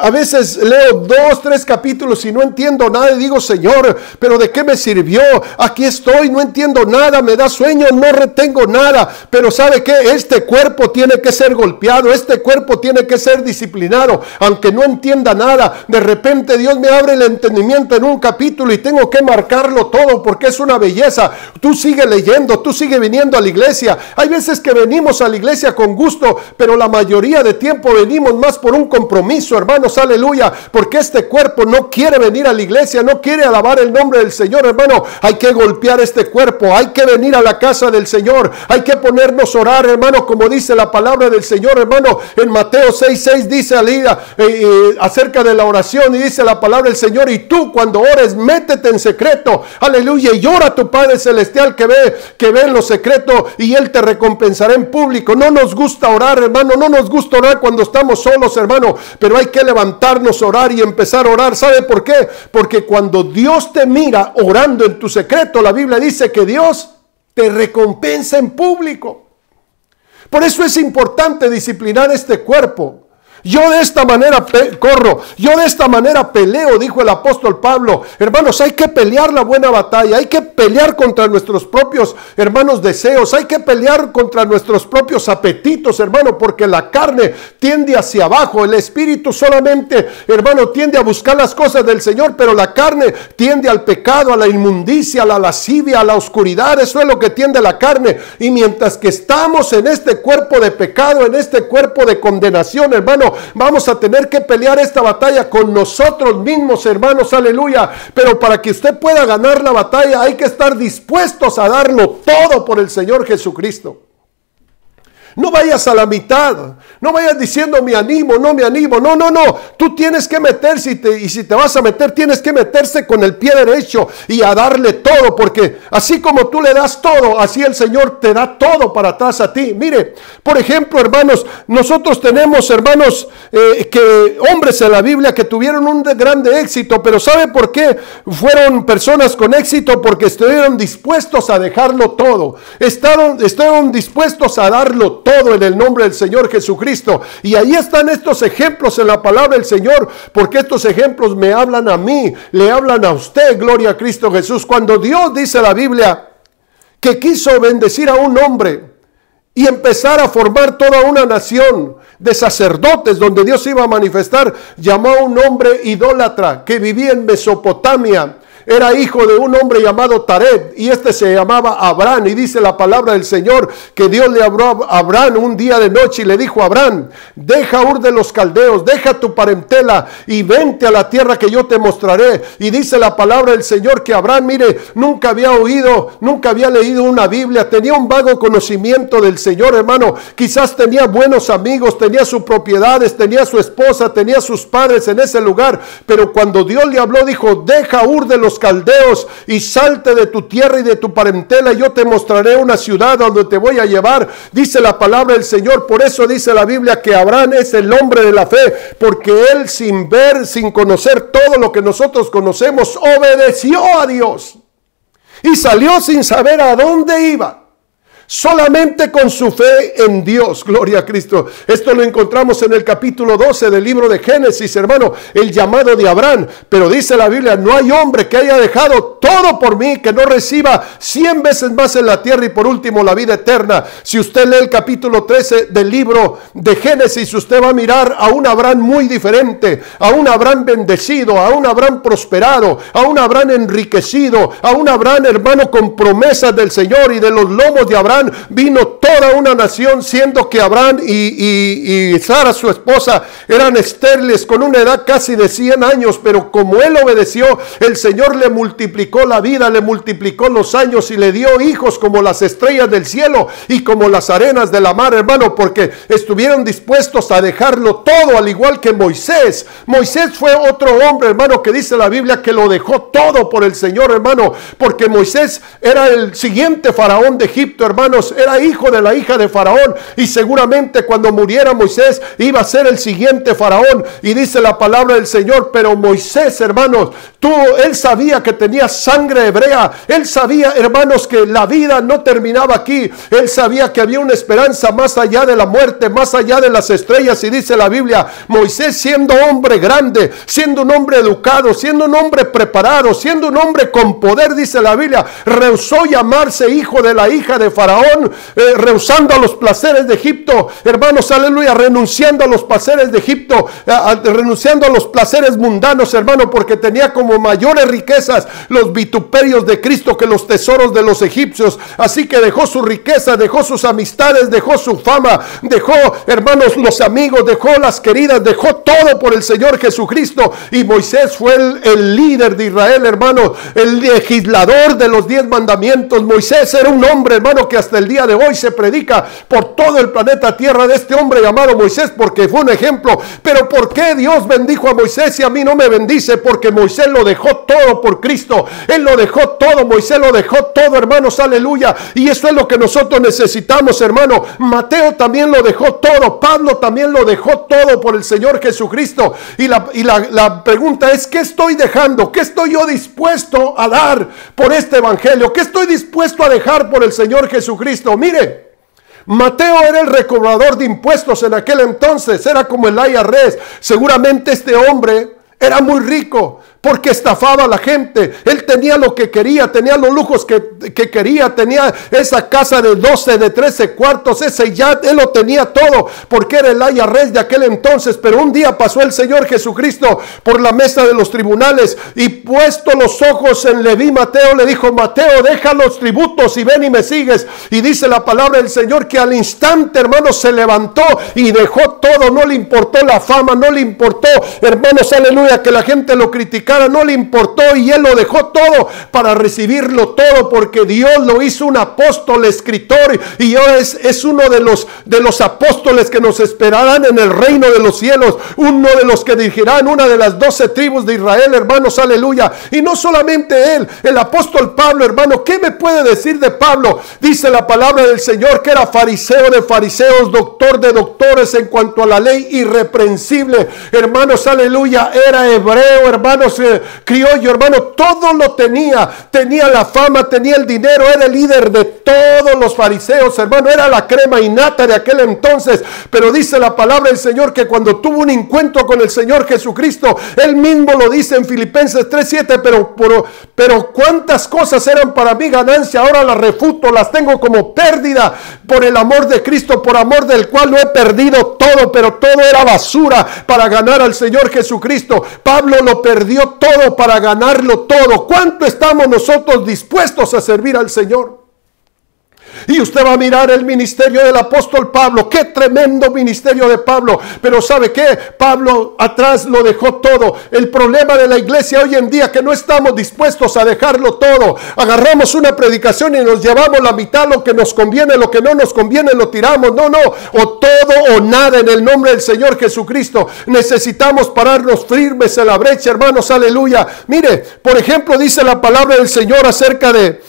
A veces leo 2, 3 capítulos y no entiendo nada y digo, Señor, pero ¿de qué me sirvió? Aquí estoy, no entiendo nada, me da sueño, no retengo nada. Pero ¿sabe qué? Este cuerpo tiene que ser golpeado, este cuerpo tiene que ser disciplinado, aunque no entienda nada. De repente Dios me abre el entendimiento en un capítulo y tengo que marcarlo todo porque es una belleza. Tú sigue leyendo, tú sigue viniendo a la iglesia. Hay veces que venimos a la iglesia con gusto, pero la mayoría de tiempo venimos más por un compromiso, hermano. hermanos, aleluya, porque este cuerpo no quiere venir a la iglesia, no quiere alabar el nombre del Señor, hermano. Hay que golpear este cuerpo, hay que venir a la casa del Señor, hay que ponernos a orar, hermano, como dice la palabra del Señor, hermano. En Mateo 6:6 dice acerca de la oración, y dice la palabra del Señor: y tú cuando ores, métete en secreto, aleluya, y ora a tu Padre Celestial que ve en lo secreto, y Él te recompensará en público. No nos gusta orar, hermano, no nos gusta orar cuando estamos solos, hermano, pero hay que levantarnos a orar y empezar a orar. ¿Sabe por qué? Porque cuando Dios te mira orando en tu secreto, la Biblia dice que Dios te recompensa en público. Por eso es importante disciplinar este cuerpo. Yo de esta manera corro, yo de esta manera peleo, dijo el apóstol Pablo. Hermanos, hay que pelear la buena batalla, hay que pelear contra nuestros propios, hermanos, deseos, hay que pelear contra nuestros propios apetitos, hermano, porque la carne tiende hacia abajo, el espíritu solamente, hermano, tiende a buscar las cosas del Señor, pero la carne tiende al pecado, a la inmundicia, a la lascivia, a la oscuridad. Eso es lo que tiende la carne. Y mientras que estamos en este cuerpo de pecado, en este cuerpo de condenación, hermano, vamos a tener que pelear esta batalla con nosotros mismos, hermanos, aleluya. Pero para que usted pueda ganar la batalla, hay que estar dispuestos a darlo todo por el Señor Jesucristo. No vayas a la mitad, no vayas diciendo me animo, no me animo, no, tú tienes que meterse, y si te vas a meter, tienes que meterse con el pie derecho y a darle todo, porque así como tú le das todo, así el Señor te da todo para atrás a ti. Mire, por ejemplo, hermanos, nosotros tenemos, hermanos, que hombres en la Biblia que tuvieron un grande éxito, pero ¿sabe por qué fueron personas con éxito? Porque estuvieron dispuestos a dejarlo todo, estuvieron dispuestos a darlo todo en el nombre del Señor Jesucristo. Y ahí están estos ejemplos en la palabra del Señor, porque estos ejemplos me hablan a mí, le hablan a usted, gloria a Cristo Jesús. Cuando Dios, dice la Biblia, que quiso bendecir a un hombre y empezar a formar toda una nación de sacerdotes donde Dios iba a manifestar, llamó a un hombre idólatra que vivía en Mesopotamia. Era hijo de un hombre llamado Taret, y este se llamaba Abraham. Y dice la palabra del Señor que Dios le habló a Abraham un día de noche y le dijo: Abraham, deja Ur de los caldeos, deja tu parentela y vente a la tierra que yo te mostraré. Y dice la palabra del Señor que Abraham, mire, nunca había leído una Biblia, tenía un vago conocimiento del Señor, hermano. Quizás tenía buenos amigos, tenía sus propiedades, tenía su esposa, tenía sus padres en ese lugar, pero cuando Dios le habló, dijo: deja Ur de los caldeos y salte de tu tierra y de tu parentela, y yo te mostraré una ciudad donde te voy a llevar. Dice la palabra del Señor. Por eso dice la Biblia que Abraham es el hombre de la fe, porque él, sin ver, sin conocer todo lo que nosotros conocemos, obedeció a Dios y salió sin saber a dónde iba, solamente con su fe en Dios. Gloria a Cristo. Esto lo encontramos en el capítulo 12 del libro de Génesis, hermano, el llamado de Abraham. Pero dice la Biblia: no hay hombre que haya dejado todo por mí que no reciba 100 veces más en la tierra, y por último la vida eterna. Si usted lee el capítulo 13 del libro de Génesis, usted va a mirar a un Abraham muy diferente, a un Abraham bendecido, a un Abraham prosperado, a un Abraham enriquecido, a un Abraham, hermano, con promesas del Señor. Y de los lomos de Abraham vino toda una nación, siendo que Abraham y Sara, su esposa, eran estériles con una edad casi de 100 años, pero como él obedeció, el Señor le multiplicó la vida, le multiplicó los años y le dio hijos como las estrellas del cielo y como las arenas de la mar, hermano, porque estuvieron dispuestos a dejarlo todo, al igual que Moisés. Moisés fue otro hombre, hermano, que dice la Biblia que lo dejó todo por el Señor, hermano, porque Moisés era el siguiente faraón de Egipto, hermano. Era hijo de la hija de Faraón, y seguramente cuando muriera Moisés iba a ser el siguiente faraón. Y dice la palabra del Señor: pero Moisés, hermanos, él sabía que tenía sangre hebrea, él sabía, hermanos, que la vida no terminaba aquí, él sabía que había una esperanza más allá de la muerte, más allá de las estrellas. Y dice la Biblia: Moisés, siendo hombre grande, siendo un hombre educado, siendo un hombre preparado, siendo un hombre con poder, dice la Biblia, rehusó llamarse hijo de la hija de Faraón, rehusando a los placeres de Egipto, hermanos, aleluya, renunciando a los placeres de Egipto, renunciando a los placeres mundanos, hermano, porque tenía como como mayores riquezas los vituperios de Cristo que los tesoros de los egipcios. Así que dejó su riqueza, dejó sus amistades, dejó su fama, dejó, hermanos, los amigos, dejó las queridas, dejó todo por el Señor Jesucristo. Y Moisés fue el líder de Israel, hermano, el legislador de los 10 mandamientos. Moisés era un hombre, hermano, que hasta el día de hoy se predica por todo el planeta Tierra de este hombre llamado Moisés, porque fue un ejemplo. Pero ¿por qué Dios bendijo a Moisés y a mí no me bendice? Porque Moisés lo dejó todo por Cristo. Él lo dejó todo, Moisés lo dejó todo, hermanos, aleluya. Y eso es lo que nosotros necesitamos, hermano. Mateo también lo dejó todo, Pablo también lo dejó todo por el Señor Jesucristo. Y la pregunta es, ¿qué estoy dejando? ¿Qué estoy yo dispuesto a dar por este evangelio? ¿Qué estoy dispuesto a dejar por el Señor Jesucristo? Mire, Mateo era el recaudador de impuestos en aquel entonces, era como el IRS. Seguramente este hombre era muy rico porque estafaba a la gente. Él tenía lo que quería, tenía los lujos que quería, tenía esa casa de 12, de 13 cuartos, ese yacht, él lo tenía todo, porque era el IRS de aquel entonces. Pero un día pasó el Señor Jesucristo por la mesa de los tribunales y puesto los ojos en Leví, Mateo le dijo: Mateo, deja los tributos y ven y me sigues. Y dice la palabra del Señor que al instante, hermanos, se levantó y dejó todo. No le importó la fama, no le importó, hermanos, aleluya, que la gente lo criticara, no le importó, y él lo dejó todo para recibirlo todo, porque Dios lo hizo un apóstol, escritor, y es uno de los apóstoles que nos esperarán en el reino de los cielos, uno de los que dirigirán una de las 12 tribus de Israel, hermanos, aleluya. Y no solamente él, el apóstol Pablo, hermano, ¿qué me puede decir de Pablo? Dice la palabra del Señor que era fariseo de fariseos, doctor de doctores en cuanto a la ley, irreprensible, hermanos, aleluya. Era hebreo, hermanos, criollo, hermano, todo lo tenía la fama, tenía el dinero, era el líder de todos los fariseos, hermano, era la crema innata de aquel entonces. Pero dice la palabra del Señor que cuando tuvo un encuentro con el Señor Jesucristo, él mismo lo dice en Filipenses 3:7, pero cuántas cosas eran para mí ganancia, ahora las refuto, las tengo como pérdida por el amor de Cristo, por amor del cual lo he perdido todo, pero todo era basura para ganar al Señor Jesucristo. Pablo lo perdió todo para ganarlo todo. ¿Cuánto estamos nosotros dispuestos a servir al Señor? Y usted va a mirar el ministerio del apóstol Pablo. Qué tremendo ministerio de Pablo. Pero ¿sabe qué? Pablo atrás lo dejó todo. El problema de la iglesia hoy en día, que no estamos dispuestos a dejarlo todo. Agarramos una predicación y nos llevamos la mitad, lo que nos conviene, lo que no nos conviene lo tiramos. No, o todo o nada en el nombre del Señor Jesucristo. Necesitamos pararnos firmes en la brecha, hermanos, aleluya. Mire, por ejemplo, dice la palabra del Señor acerca de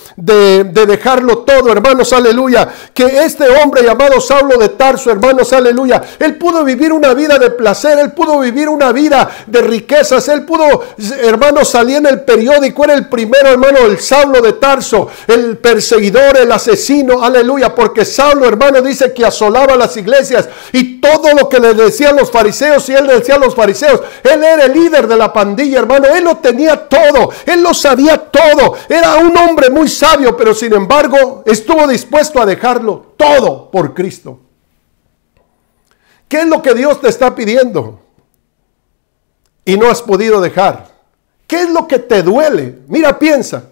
dejarlo todo, hermanos, aleluya, que este hombre llamado Saulo de Tarso, hermanos, aleluya, él pudo vivir una vida de placer, él pudo vivir una vida de riquezas, él pudo, hermanos, salir en el periódico, era el primero, hermano, el Saulo de Tarso, el perseguidor, el asesino, aleluya, porque Saulo, hermano, dice que asolaba las iglesias y todo lo que le decían los fariseos, y él decía a los fariseos, él era el líder de la pandilla, hermano, él lo tenía todo, él lo sabía todo, era un hombre muy sabio, pero sin embargo estuvo dispuesto a dejarlo todo por Cristo. ¿Qué es lo que Dios te está pidiendo y no has podido dejar? ¿Qué es lo que te duele? Mira, piensa.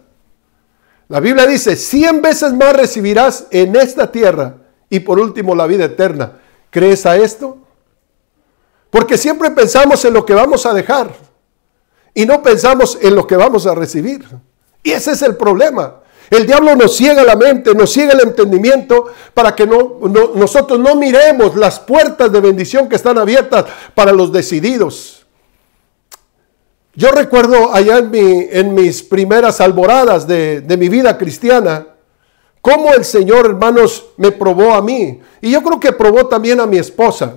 La Biblia dice, 100 veces más recibirás en esta tierra y por último la vida eterna. ¿Crees a esto? Porque siempre pensamos en lo que vamos a dejar y no pensamos en lo que vamos a recibir. Y ese es el problema. El diablo nos ciega la mente, nos ciega el entendimiento para que nosotros no miremos las puertas de bendición que están abiertas para los decididos. Yo recuerdo allá en mis primeras alboradas de mi vida cristiana, cómo el Señor, hermanos, me probó a mí. Y yo creo que probó también a mi esposa,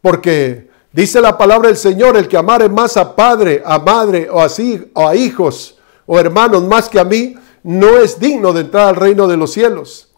porque dice la palabra del Señor, el que amare más a padre, a madre o así, o a hijos o hermanos más que a mí, no es digno de entrar al reino de los cielos.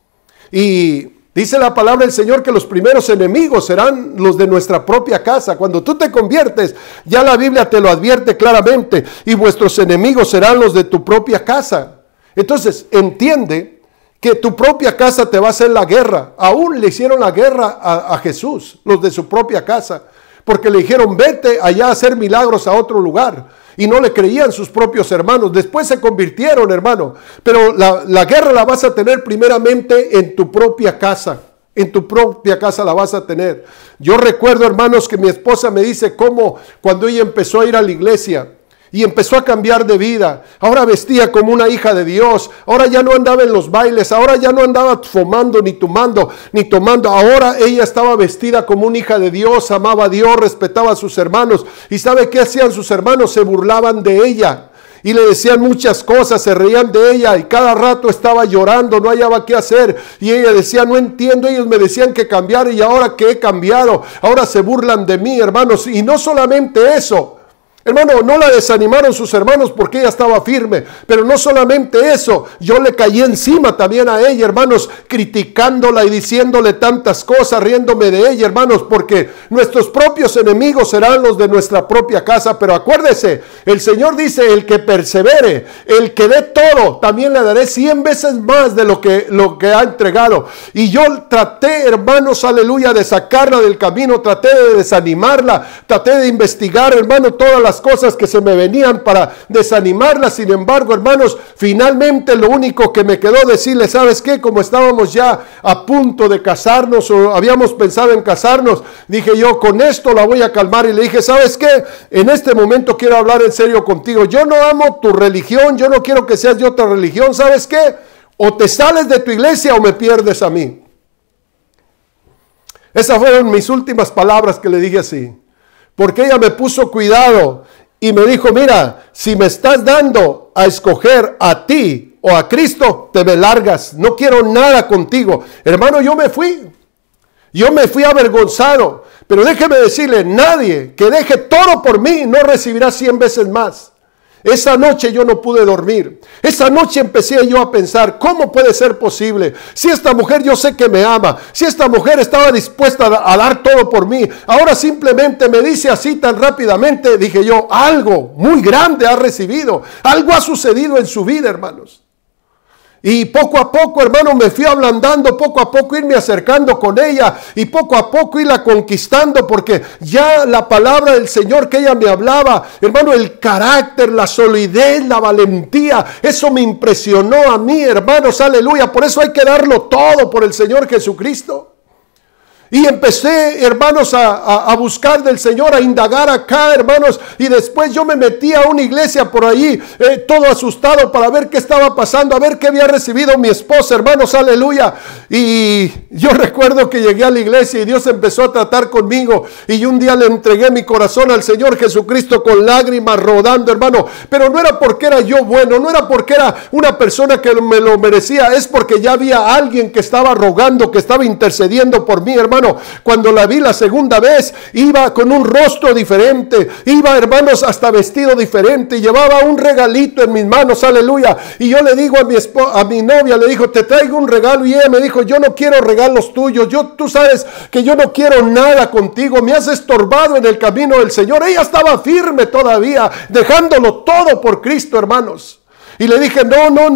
Y dice la palabra del Señor que los primeros enemigos serán los de nuestra propia casa. Cuando tú te conviertes, ya la Biblia te lo advierte claramente, y vuestros enemigos serán los de tu propia casa. Entonces, entiende que tu propia casa te va a hacer la guerra. Aún le hicieron la guerra a Jesús, los de su propia casa, porque le dijeron, vete allá a hacer milagros a otro lugar. Y no le creían sus propios hermanos. Después se convirtieron, hermano. Pero la guerra la vas a tener primeramente en tu propia casa. En tu propia casa la vas a tener. Yo recuerdo, hermanos, que mi esposa me dice cómo cuando ella empezó a ir a la iglesia y empezó a cambiar de vida, ahora vestía como una hija de Dios, ahora ya no andaba en los bailes, ahora ya no andaba fumando ni tomando, ahora ella estaba vestida como una hija de Dios, amaba a Dios, respetaba a sus hermanos. ¿Y sabe qué hacían sus hermanos? Se burlaban de ella. Y le decían muchas cosas, se reían de ella y cada rato estaba llorando, no hallaba qué hacer. Y ella decía, no entiendo, ellos me decían que cambiara y ahora que he cambiado, ahora se burlan de mí, hermanos. Y no solamente eso, hermano, no la desanimaron sus hermanos porque ella estaba firme, pero no solamente eso, yo le caí encima también a ella, hermanos, criticándola y diciéndole tantas cosas, riéndome de ella, hermanos, porque nuestros propios enemigos serán los de nuestra propia casa. Pero acuérdese, el Señor dice, el que persevere, el que dé todo, también le daré 100 veces más de lo que ha entregado. Y yo traté, hermanos, aleluya, de sacarla del camino, traté de desanimarla, traté de investigar, hermano, todas las cosas que se me venían para desanimarla. Sin embargo, hermanos, finalmente lo único que me quedó decirle, ¿sabes qué? Como estábamos ya a punto de casarnos o habíamos pensado en casarnos, dije yo, con esto la voy a calmar y le dije, ¿sabes qué? En este momento quiero hablar en serio contigo. Yo no amo tu religión, yo no quiero que seas de otra religión. ¿Sabes qué? O te sales de tu iglesia o me pierdes a mí. Esas fueron mis últimas palabras que le dije así. Porque ella me puso cuidado y me dijo, mira, si me estás dando a escoger a ti o a Cristo, te me largas, no quiero nada contigo. Hermano, yo me fui avergonzado, pero déjeme decirle, nadie que deje todo por mí no recibirá 100 veces más. Esa noche yo no pude dormir. Esa noche empecé yo a pensar, ¿cómo puede ser posible? Si esta mujer yo sé que me ama, si esta mujer estaba dispuesta a dar todo por mí, ahora simplemente me dice así tan rápidamente, dije yo, algo muy grande ha recibido, algo ha sucedido en su vida, hermanos. Y poco a poco, hermano, me fui ablandando, poco a poco irme acercando con ella y poco a poco irla conquistando, porque ya la palabra del Señor que ella me hablaba, hermano, el carácter, la solidez, la valentía, eso me impresionó a mí, hermanos, aleluya. Por eso hay que darlo todo por el Señor Jesucristo. Y empecé, hermanos, a buscar del Señor, a indagar acá, hermanos. Y después yo me metí a una iglesia por ahí, todo asustado para ver qué estaba pasando, a ver qué había recibido mi esposa, hermanos, aleluya. Y yo recuerdo que llegué a la iglesia y Dios empezó a tratar conmigo. Y un día le entregué mi corazón al Señor Jesucristo con lágrimas rodando, hermano. Pero no era porque era yo bueno, no era porque era una persona que me lo merecía, es porque ya había alguien que estaba rogando, que estaba intercediendo por mí, hermano. Cuando la vi la segunda vez, iba con un rostro diferente, iba, hermanos, hasta vestido diferente, llevaba un regalito en mis manos, aleluya. Y yo le digo a mi novia, le dijo, te traigo un regalo, y ella me dijo, yo no quiero regalos tuyos, tú sabes que yo no quiero nada contigo, me has estorbado en el camino del Señor. Ella estaba firme todavía, dejándolo todo por Cristo, hermanos. Y le dije, no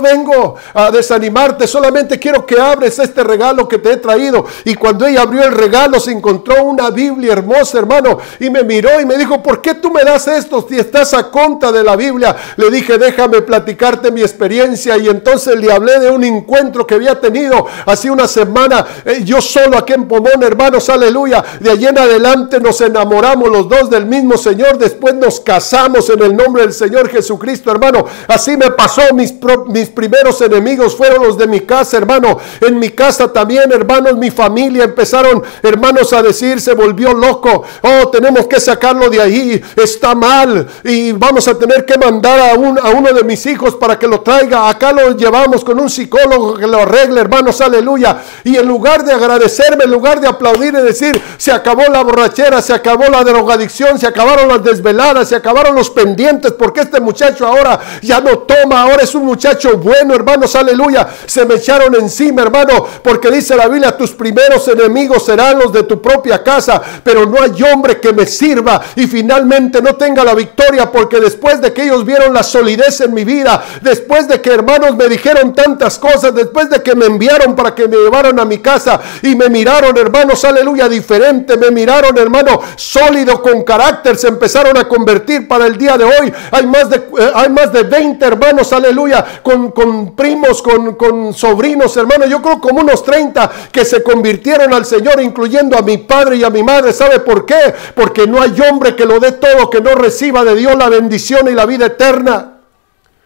vengo a desanimarte, solamente quiero que abres este regalo que te he traído. Y cuando ella abrió el regalo, se encontró una Biblia hermosa, hermano, y me miró y me dijo, ¿por qué tú me das esto si estás a contra de la Biblia? Le dije, déjame platicarte mi experiencia. Y entonces le hablé de un encuentro que había tenido hace una semana, yo solo aquí en Pomón, hermanos, aleluya. De allí en adelante nos enamoramos los dos del mismo Señor, después nos casamos en el nombre del Señor Jesucristo, hermano. Así me pasó, mis primeros enemigos fueron los de mi casa, hermano. En mi casa también, hermanos, mi familia empezaron, hermanos, a decir, se volvió loco. Oh, tenemos que sacarlo de ahí, está mal. Y vamos a tener que mandar a uno de mis hijos para que lo traiga. Acá lo llevamos con un psicólogo que lo arregle, hermanos, aleluya. Y en lugar de agradecerme, en lugar de aplaudir y decir, se acabó la borrachera, se acabó la drogadicción, se acabaron las desveladas, se acabaron los pendientes, porque este muchacho ahora ya hermano, toma, ahora es un muchacho bueno, hermanos, aleluya. Se me echaron encima, hermano, porque dice la Biblia, tus primeros enemigos serán los de tu propia casa, pero no hay hombre que me sirva y finalmente no tenga la victoria, porque después de que ellos vieron la solidez en mi vida, después de que, hermanos, me dijeron tantas cosas, después de que me enviaron para que me llevaran a mi casa y me miraron, hermanos, aleluya, diferente, me miraron, hermano, sólido, con carácter, se empezaron a convertir. Para el día de hoy hay más de 20 hermanos, aleluya, con primos, con sobrinos, hermanos, yo creo como unos 30 que se convirtieron al Señor, incluyendo a mi padre y a mi madre. ¿Sabe por qué? Porque no hay hombre que lo dé todo, que no reciba de Dios la bendición y la vida eterna.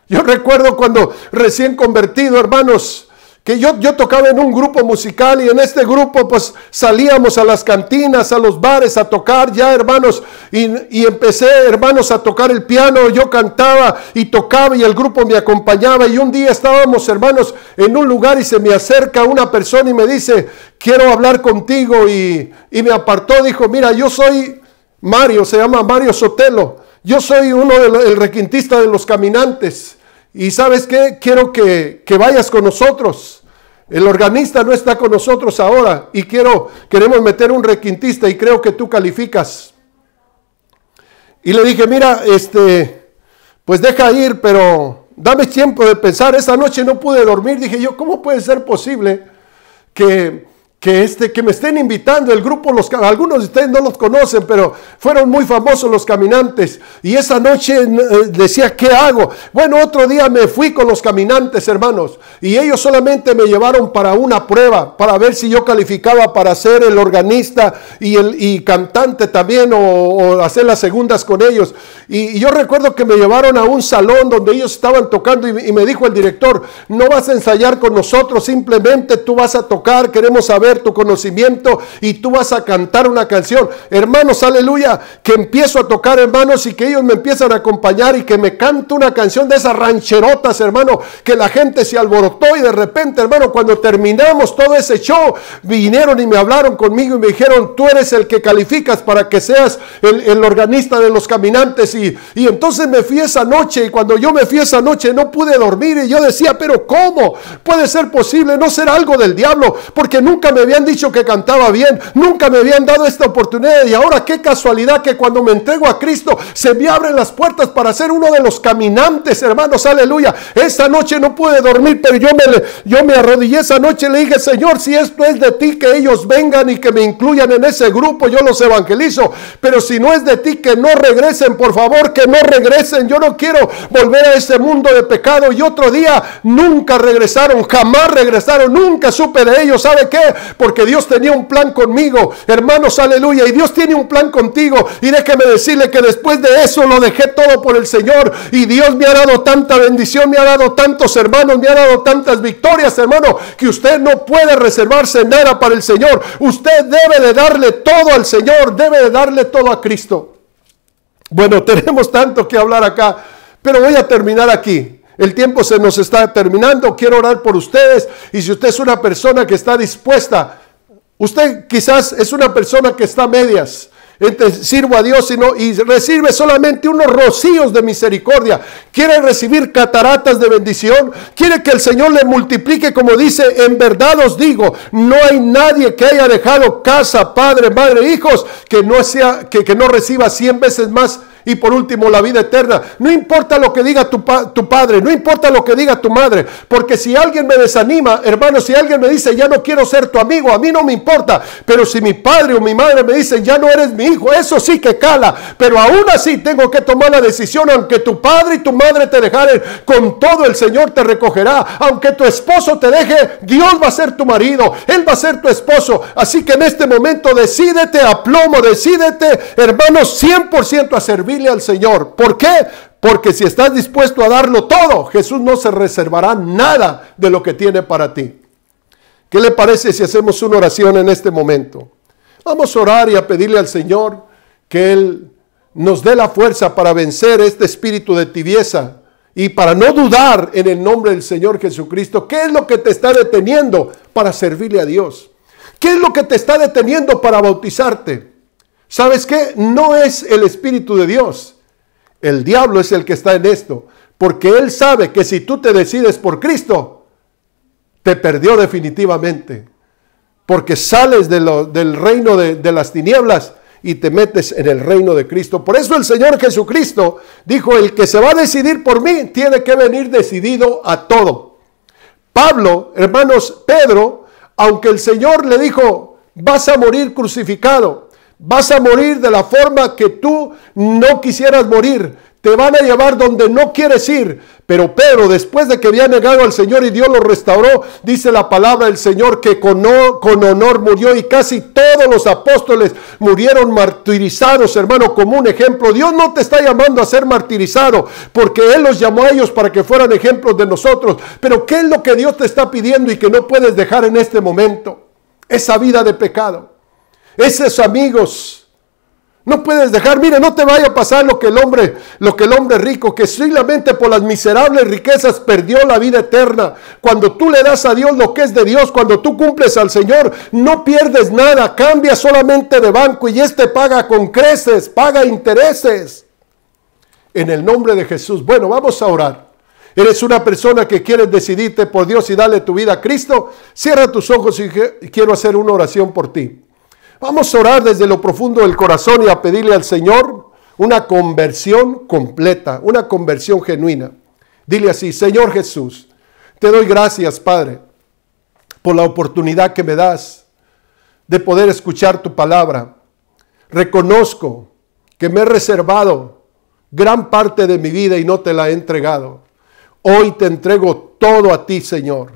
Yo recuerdo cuando recién convertido, hermanos, que yo tocaba en un grupo musical, y en este grupo pues salíamos a las cantinas, a los bares a tocar ya, hermanos, y empecé, hermanos, a tocar el piano. Yo cantaba y tocaba y el grupo me acompañaba, y un día estábamos, hermanos, en un lugar y se me acerca una persona y me dice, quiero hablar contigo, y me apartó. Dijo, mira, yo soy Mario, se llama Mario Sotelo, yo soy el requintista de los caminantes. Y ¿sabes qué? Quiero que vayas con nosotros. El organista no está con nosotros ahora y queremos meter un requintista y creo que tú calificas. Y le dije, mira, pues deja ir, pero dame tiempo de pensar. Esa noche no pude dormir. Dije yo, ¿cómo puede ser posible que me estén invitando el grupo? Algunos de ustedes no los conocen, pero fueron muy famosos los caminantes, y esa noche decía, ¿qué hago? Bueno, otro día me fui con los caminantes, hermanos, y ellos solamente me llevaron para una prueba, para ver si yo calificaba para ser el organista y cantante también, o hacer las segundas con ellos. Y yo recuerdo que me llevaron a un salón donde ellos estaban tocando, y me dijo el director, no vas a ensayar con nosotros, simplemente tú vas a tocar, queremos saber tu conocimiento y tú vas a cantar una canción. Hermanos, aleluya, que empiezo a tocar, hermanos, y que ellos me empiezan a acompañar y que me canto una canción de esas rancherotas, hermano, que la gente se alborotó, y de repente, hermano, cuando terminamos todo ese show, vinieron y me hablaron conmigo y me dijeron, tú eres el que calificas para que seas el organista de los caminantes. Y entonces me fui esa noche, y cuando yo me fui esa noche no pude dormir, y yo decía, pero ¿cómo puede ser posible? No será algo del diablo, porque nunca me habían dicho que cantaba bien, nunca me habían dado esta oportunidad, y ahora qué casualidad que cuando me entrego a Cristo se me abren las puertas para ser uno de los caminantes, hermanos, aleluya. Esa noche no pude dormir, pero yo me arrodillé esa noche y le dije, Señor, si esto es de ti, que ellos vengan y que me incluyan en ese grupo, yo los evangelizo, pero si no es de ti, que no regresen, por favor, que no regresen. Yo no quiero volver a ese mundo de pecado. Y otro día nunca regresaron, jamás regresaron, nunca supe de ellos. ¿Sabe qué? Porque Dios tenía un plan conmigo, hermanos, aleluya, y Dios tiene un plan contigo. Y déjeme decirle que después de eso lo dejé todo por el Señor, y Dios me ha dado tanta bendición, me ha dado tantos hermanos, me ha dado tantas victorias, hermano, que usted no puede reservarse nada para el Señor. Usted debe de darle todo al Señor, debe de darle todo a Cristo. Bueno, tenemos tanto que hablar acá, pero voy a terminar aquí. El tiempo se nos está terminando. Quiero orar por ustedes, y si usted es una persona que está dispuesta, usted quizás es una persona que está a medias, sirvo a Dios y recibe solamente unos rocíos de misericordia, quiere recibir cataratas de bendición, quiere que el Señor le multiplique, como dice, en verdad os digo, no hay nadie que haya dejado casa, padre, madre, hijos, que no reciba 100 veces más. Y por último, la vida eterna. No importa lo que diga tu padre, no importa lo que diga tu madre, porque si alguien me desanima, hermano, si alguien me dice, ya no quiero ser tu amigo, a mí no me importa. Pero si mi padre o mi madre me dicen, ya no eres mi hijo, eso sí que cala. Pero aún así tengo que tomar la decisión. Aunque tu padre y tu madre te dejaren, con todo el Señor te recogerá. Aunque tu esposo te deje, Dios va a ser tu marido, Él va a ser tu esposo. Así que en este momento decídete a plomo, decídete, hermano, 100% a servirle al Señor. ¿Por qué? Porque si estás dispuesto a darlo todo, Jesús no se reservará nada de lo que tiene para ti. ¿Qué le parece si hacemos una oración en este momento? Vamos a orar y a pedirle al Señor que Él nos dé la fuerza para vencer este espíritu de tibieza y para no dudar en el nombre del Señor Jesucristo. ¿Qué es lo que te está deteniendo para servirle a Dios? ¿Qué es lo que te está deteniendo para bautizarte? ¿Sabes qué? No es el Espíritu de Dios. El diablo es el que está en esto. porque Él sabe que si tú te decides por Cristo, te perdió definitivamente, porque sales del reino de las tinieblas y te metes en el reino de Cristo. Por eso el Señor Jesucristo dijo, el que se va a decidir por mí, tiene que venir decidido a todo. Pablo, hermanos, Pedro, aunque el Señor le dijo, vas a morir crucificado, vas a morir de la forma que tú no quisieras morir, te van a llevar donde no quieres ir. Pero Pedro, después de que había negado al Señor y Dios lo restauró, dice la palabra del Señor que con honor murió, y casi todos los apóstoles murieron martirizados, hermano, como un ejemplo. Dios no te está llamando a ser martirizado, porque Él los llamó a ellos para que fueran ejemplos de nosotros. Pero ¿qué es lo que Dios te está pidiendo y que no puedes dejar en este momento? Esa vida de pecado, esos amigos. No puedes dejar, mire, no te vaya a pasar lo que el hombre rico, que solamente por las miserables riquezas perdió la vida eterna. Cuando tú le das a Dios lo que es de Dios, cuando tú cumples al Señor, no pierdes nada, cambia solamente de banco y este paga con creces, paga intereses. En el nombre de Jesús. Bueno, vamos a orar. Eres una persona que quieres decidirte por Dios y darle tu vida a Cristo. Cierra tus ojos y quiero hacer una oración por ti. Vamos a orar desde lo profundo del corazón y a pedirle al Señor una conversión completa, una conversión genuina. Dile así: Señor Jesús, te doy gracias, Padre, por la oportunidad que me das de poder escuchar tu palabra. Reconozco que me he reservado gran parte de mi vida y no te la he entregado. Hoy te entrego todo a ti, Señor.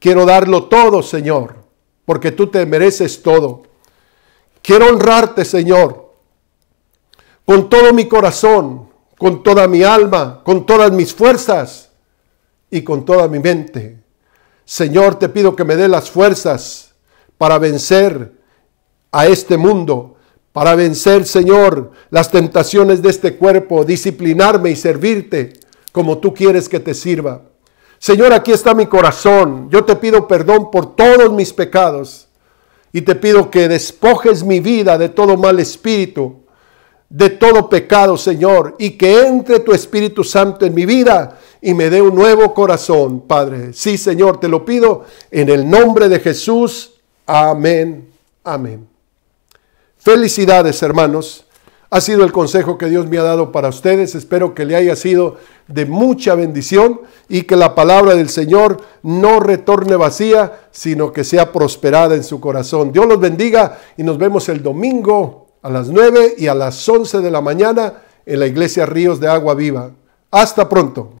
Quiero darlo todo, Señor, porque tú te mereces todo. Quiero honrarte, Señor, con todo mi corazón, con toda mi alma, con todas mis fuerzas y con toda mi mente. Señor, te pido que me dé las fuerzas para vencer a este mundo, para vencer, Señor, las tentaciones de este cuerpo, disciplinarme y servirte como tú quieres que te sirva. Señor, aquí está mi corazón. Yo te pido perdón por todos mis pecados. Y te pido que despojes mi vida de todo mal espíritu, de todo pecado, Señor, y que entre tu Espíritu Santo en mi vida y me dé un nuevo corazón, Padre. Sí, Señor, te lo pido en el nombre de Jesús. Amén. Amén. Felicidades, hermanos. Ha sido el consejo que Dios me ha dado para ustedes. Espero que le haya sido de mucha bendición y que la palabra del Señor no retorne vacía, sino que sea prosperada en su corazón. Dios los bendiga y nos vemos el domingo a las 9 y a las 11 de la mañana en la iglesia Ríos de Agua Viva. Hasta pronto.